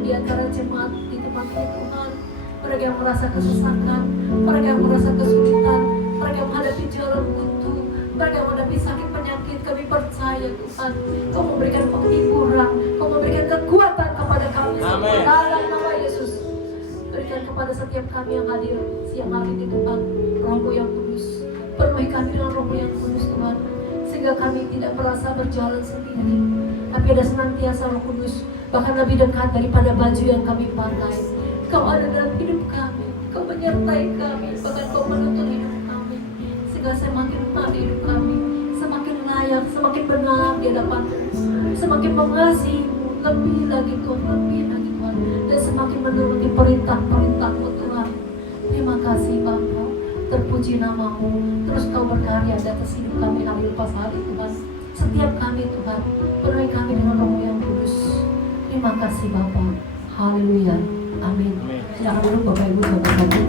di antara jemaat di tempat ini Tuhan. Mereka yang merasa kesesakan, mereka yang merasa kesulitan, mereka yang menghadapi jalan buntu, mereka yang menghadapi sakit penyakit. Kami percaya Tuhan, Kau memberikan penghiburan, Kau memberikan kekuatan kepada kami semua dalam nama Yesus. Berikan kepada setiap kami yang hadir siang hari ini Tuhan, Roh-Mu yang kudus. Penuhi kami dengan Roh-Mu yang kudus Tuhan, sehingga kami tidak merasa berjalan sendiri, tapi ada senantiasa Roh Kudus, bahkan lebih dekat daripada baju yang kami pakai. Kau ada dalam hidup kami, Kau menyertai kami, bahkan Kau menuntun hidup kami, sehingga semakin mati hidup kami, semakin layak, semakin benar di hadapan-Mu, semakin mengasihi-Mu lebih lagi Tuhan, lebih lagi Tuhan, dan semakin menuruti perintah-perintah-Mu Tuhan. Terima kasih Bapa, terpuji nama-Mu, terus Kau berkarya di atas hidup kami hari lepas hari Tuhan. Setiap kami Tuhan, penuhi kami dengan Roh-Mu yang kudus. Terima kasih Bapa. Haleluya. Amin. Silakan dulu Bapak Ibu Saudara-saudari.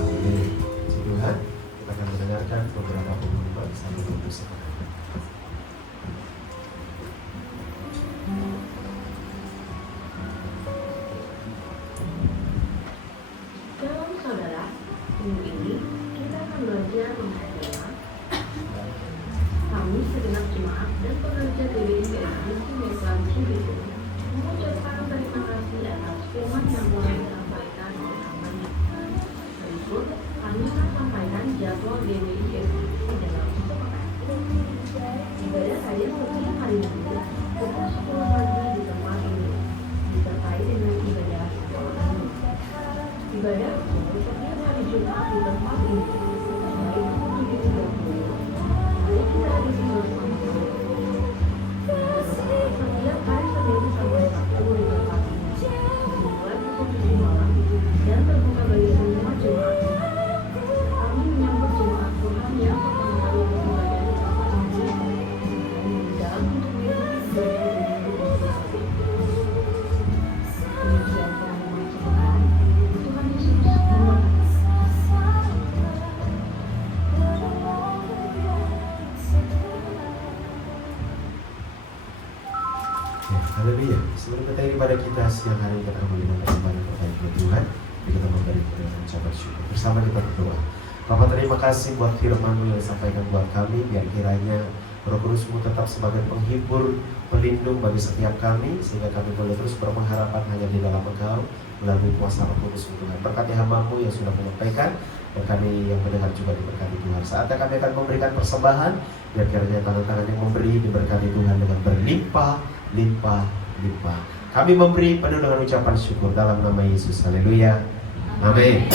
Amin. Puji Tuhan, kita akan mendengarkan beberapa pengumuman sambil bersama. Shalom saudara, minggu ini kita akan belajar mengenai tema kami segenap jemaat dan pekerja GBI Islam Cibitung mengucapkan terima kasih atas firman yang boleh disampaikan oleh hambanya. Berikut kami akan sampaikan jadwal GBI dalam sepekan. Ibadah harian setiap hari Minggu pukul 10 pagi di tempat ini disertai dengan ibadah sekolah ini. Ibadah setiap hari Jumat di tempat ini mulai pukul 7.30 lalu kita disimpan setiap hari Senin sampai Sabtu di tempat ini mulai pukul 7 malam dan terbuka bagi semua jemaat. Kami menyambut jemaat Tuhan yang pertama kali beribadah di tempat ini dan diundang untuk mengikuti ibadah di minggu bersama. Demikian pengumuman sepekan. Tuhan Yesus memberkati. Ya, haleluya. Sebelum kita ibadah kita siang hari ini, kita akan melihat kembali kepada Tuhan. Jadi kita memberi dengan ucapan syukur. Bersama kita berdoa. Bapa, terima kasih buat firman-Mu yang disampaikan buat kami. Biar kiranya Roh Kudus-Mu tetap sebagai penghibur, pelindung bagi setiap kami, sehingga kami boleh terus berpengharapan hanya di dalam Engkau melalui kuasa Roh Kudus Tuhan. Berkati hamba-Mu yang sudah menyampaikan, dan kami yang mendengar juga diberkati Tuhan. Saatnya kami akan memberikan persembahan, biar kiranya tangan-tangan yang memberi diberkati Tuhan dengan berlimpah, limpah, limpah. Kami memberi penuh dengan ucapan syukur dalam nama Yesus. Haleluya. Amin.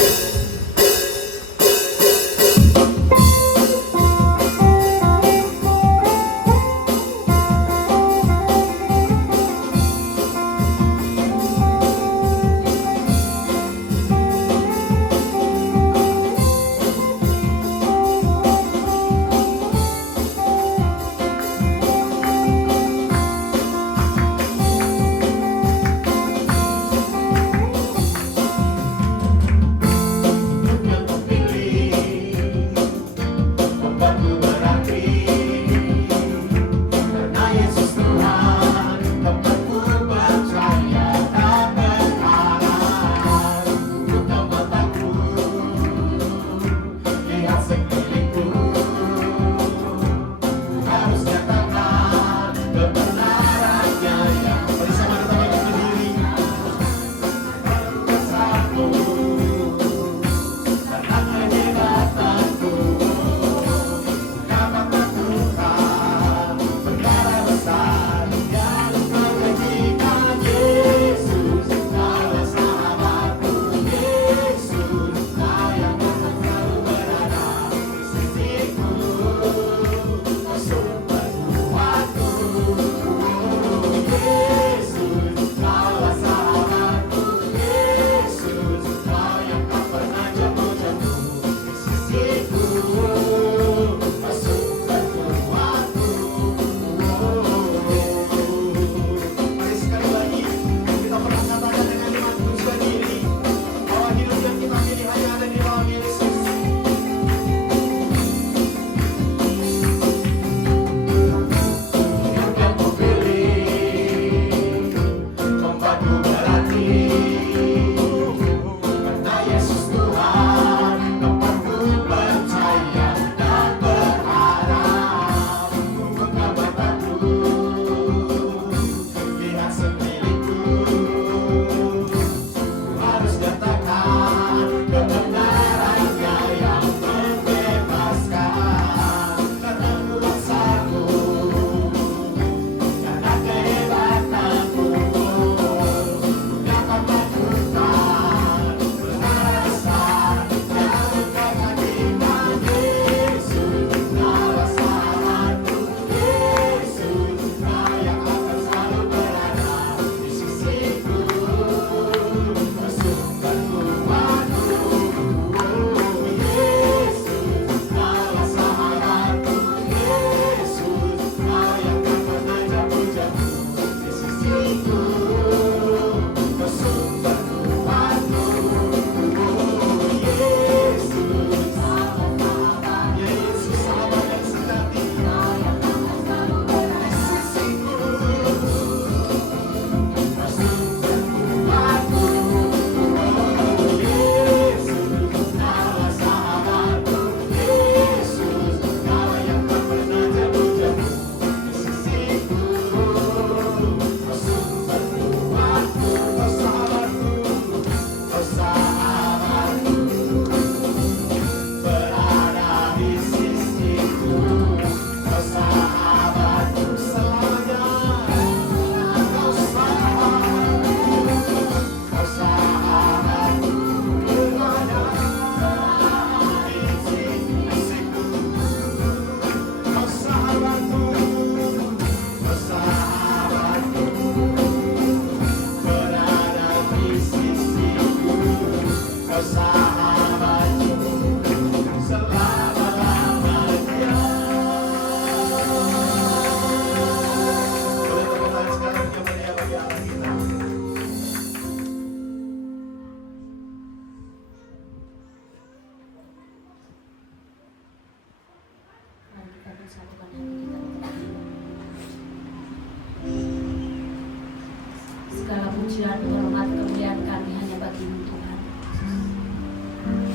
pujian, hormat, kemuliaan kami hanya bagi-Mu Tuhan.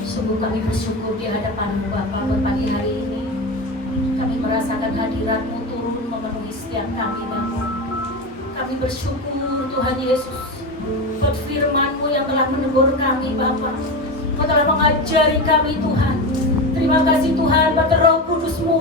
Sungguh kami bersyukur di hadapan-Mu Bapa buat pagi hari ini. Kami merasakan hadirat-Mu turun memenuhi setiap kami Bapa. Kami bersyukur Tuhan Yesus buat firman-Mu yang telah menegur kami Bapa. Kau telah mengajari kami Tuhan. Terima kasih Tuhan buat Roh Kudus-Mu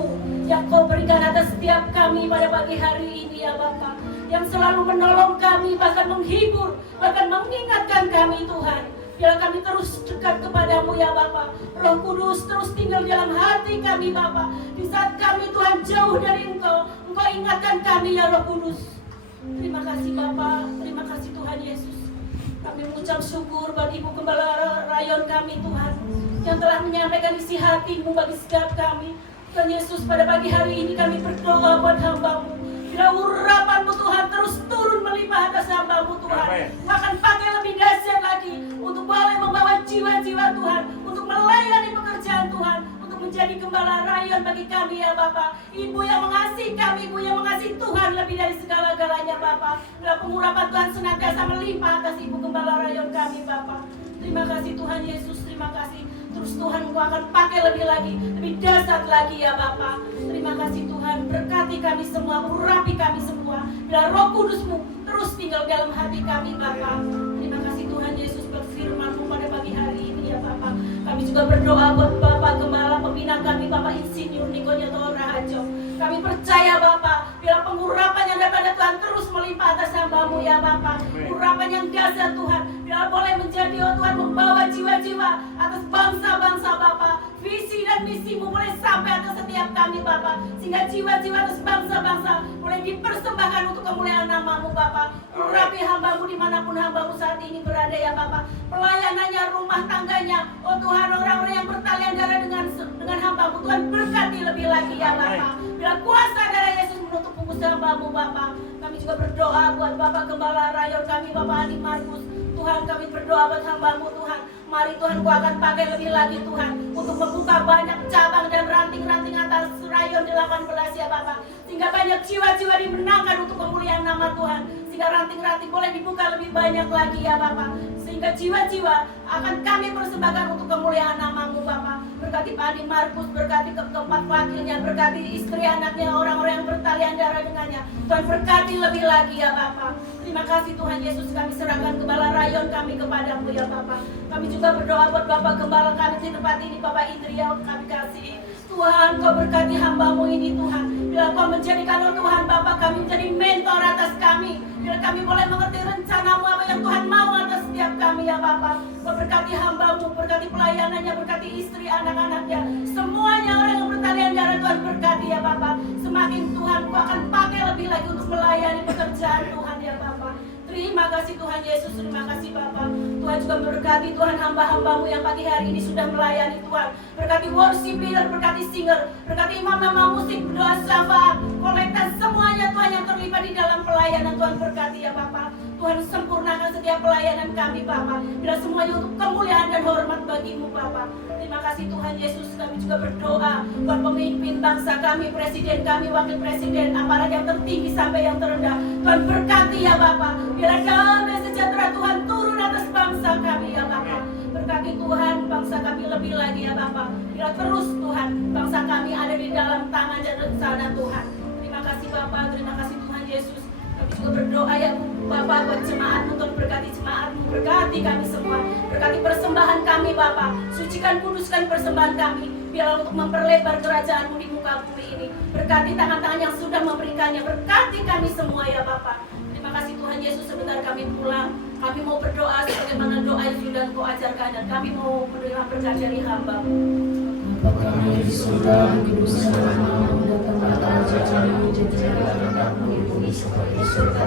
yang Kau berikan atas setiap kami pada pagi hari ini ya Bapa, yang selalu menolong kami, bahkan menghibur, bahkan mengingatkan kami Tuhan. Biarlah kami terus dekat kepadamu ya Bapa. Roh Kudus terus tinggal dalam hati kami Bapa. Di saat kami Tuhan jauh dari Engkau, Engkau ingatkan kami ya Roh Kudus. Terima kasih Bapa, terima kasih Tuhan Yesus. Kami mengucap syukur bagi Ibu Gembala Rayon kami Tuhan, yang telah menyampaikan isi hati-Mu bagi setiap kami. Tuhan Yesus, pada pagi hari ini kami berdoa buat hamba-Mu. Bila urapan-Mu Tuhan terus turun melimpah atas hamba-Mu Tuhan, akan pakai lebih dahsyat lagi untuk boleh membawa jiwa-jiwa Tuhan, untuk melayani pekerjaan Tuhan, untuk menjadi gembala rayon bagi kami ya Bapa. Ibu yang mengasihi kami, Ibu yang mengasihi Tuhan lebih dari segala-galanya Bapa. Bila pengurapan Tuhan senantiasa melimpah atas Ibu Gembala Rayon kami Bapa. Terima kasih Tuhan Yesus, terima kasih. Terus Tuhan Engkau akan pakai lebih lagi, lebih dahsyat lagi ya Bapa. Terima kasih Tuhan, berkati kami semua, urapi kami semua. Bila Roh Kudus-Mu terus tinggal dalam hati kami Bapa. Terima kasih Tuhan Yesus buat firman-Mu pada pagi hari ini ya Bapa. Kami juga berdoa buat Bapak Gembala pembina kami Bapak Insinyur Niko Nyoto Raharjo. Kami percaya Bapa, bila pengurapan yang daripada Tuhan terus melimpah atas hamba-Mu ya Bapa. Urapan yang dahsyat Tuhan, bila boleh menjadi oh Tuhan membawa jiwa-jiwa atas bangsa-bangsa Bapa. Visi dan misi-Mu boleh sampai atas setiap kami Bapa, sehingga jiwa-jiwa atas bangsa-bangsa boleh dipersembahkan untuk kemuliaan nama-Mu Bapa. Urapi hamba-Mu dimanapun hamba-Mu saat ini berada ya Bapa. Pelayanannya, rumah tangganya, oh Tuhan, orang-orang yang bertalian darah dengan hamba-Mu Tuhan, berkati lebih lagi ya Bapa. Bila kuasa darah Yesus menutup pungkus hamba-Mu Bapa. Kami juga berdoa buat Bapak Gembala Rayon kami Bapak Adi Markus. Tuhan, kami berdoa buat hamba-Mu Tuhan. Mari Tuhan, Kau akan pakai lebih lagi Tuhan, untuk membuka banyak cabang dan ranting-ranting atas rayon 18 ya Bapak. Sehingga banyak jiwa-jiwa dimenangkan untuk kemuliaan nama Tuhan. Sehingga ranting-ranting boleh dibuka lebih banyak lagi ya Bapak. Sehingga jiwa-jiwa akan kami persembahkan untuk kemuliaan nama-Mu Bapak. Berkati Pak Adi Markus, berkati keempat wakilnya, berkati istri anaknya, orang-orang yang bertalian darah dengannya. Tuhan berkati lebih lagi ya Bapak. Terima kasih Tuhan Yesus, kami serahkan Gembala Rayon kami kepadamu ya Bapak. Kami juga berdoa buat Bapak Gembala kami di tempat ini, Bapak Indriya, kami kasih. Tuhan, Kau berkati hamba-Mu ini Tuhan. Bila Kau menjadikan Tuhan Bapak kami menjadi mentor atas kami. Bila kami boleh mengerti rencana-Mu apa yang Tuhan mau atas setiap kami ya Bapak. Kau berkati hamba-Mu, berkati pelayanannya, berkati istri anak-anaknya. Semuanya orang yang bertalian darah Tuhan berkati ya Bapak. Semakin Tuhan Kau akan pakai lebih lagi untuk melayani pekerjaan Tuhan ya Bapak. Terima kasih Tuhan Yesus, terima kasih Bapak. Tuhan juga memberkati Tuhan hamba-hamba-Mu yang pagi hari ini sudah melayani Tuhan. Berkati worship leader, berkati singer, berkati imam-imam musik, berdoa syafaat, kolektan semuanya Tuhan yang terlibat di dalam pelayanan Tuhan berkati ya Bapak. Tuhan sempurnakan setiap pelayanan kami Bapak. Bila semuanya untuk kemuliaan dan hormat bagi-Mu Bapak. Terima kasih Tuhan Yesus, kami juga berdoa buat pemimpin bangsa kami, presiden kami, wakil presiden, aparat yang tertinggi sampai yang terendah. Tuhan berkati ya Bapak. Biarlah damai sejahtera Tuhan turun atas bangsa kami ya Bapak. Berkati Tuhan bangsa kami lebih lagi ya Bapak. Biarlah terus Tuhan bangsa kami ada di dalam tangan dan rencana Tuhan. Terima kasih Bapak, terima kasih Tuhan Yesus. Kami juga berdoa ya Bapak buat jemaat-Mu, Tuhan berkati jemaat-Mu, berkati kami semua, berkati persembahan kami Bapak, sucikan kuduskan persembahan kami, biarlah untuk memperlebar kerajaan-Mu di muka bumi ini. Berkati tangan-tangan yang sudah memberikannya, berkati kami semua ya Bapak. Terima kasih Tuhan Yesus, sebentar kami pulang, kami mau berdoa sebagaimana doa yang sudah Engkau ajarkan, dan kami mau menerima berkat dari hamba-Mu. Bapa kami di surga, kuduskan namamu, datanglah kerajaanmu, jadilah kehendakmu di bumi seperti di surga.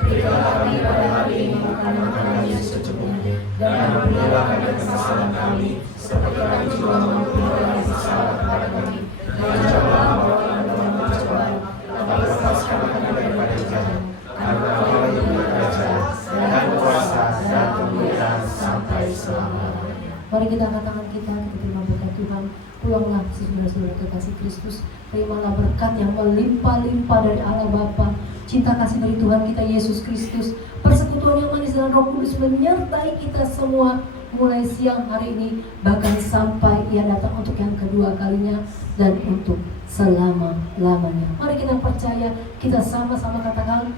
Berikanlah kami pada hari ini makanan kami yang secukupnya, dan ampunilah kami kesalahan kami, seperti kami juga mengampuni orang yang bersalah kepada kami. Dan janganlah membawa kami dalam pencobaan, tetapi lepaskanlah kami daripada jahat. Karena Kau yang punya kerajaan dan kuasa dan kemuliaan sampai selama-lamanya. Mari kita angkat tangan kita terima berkat Tuhan. Pulanglah saudara-saudara kekasih Kristus. Terimalah berkat yang melimpah-limpah dari Allah Bapa, cinta kasih dari Tuhan kita Yesus Kristus, persekutuan yang manis dan Roh Kudus menyertai kita semua mulai siang hari ini bahkan sampai Ia datang untuk yang kedua kalinya dan untuk selama-lamanya. Mari kita percaya, kita sama-sama katakan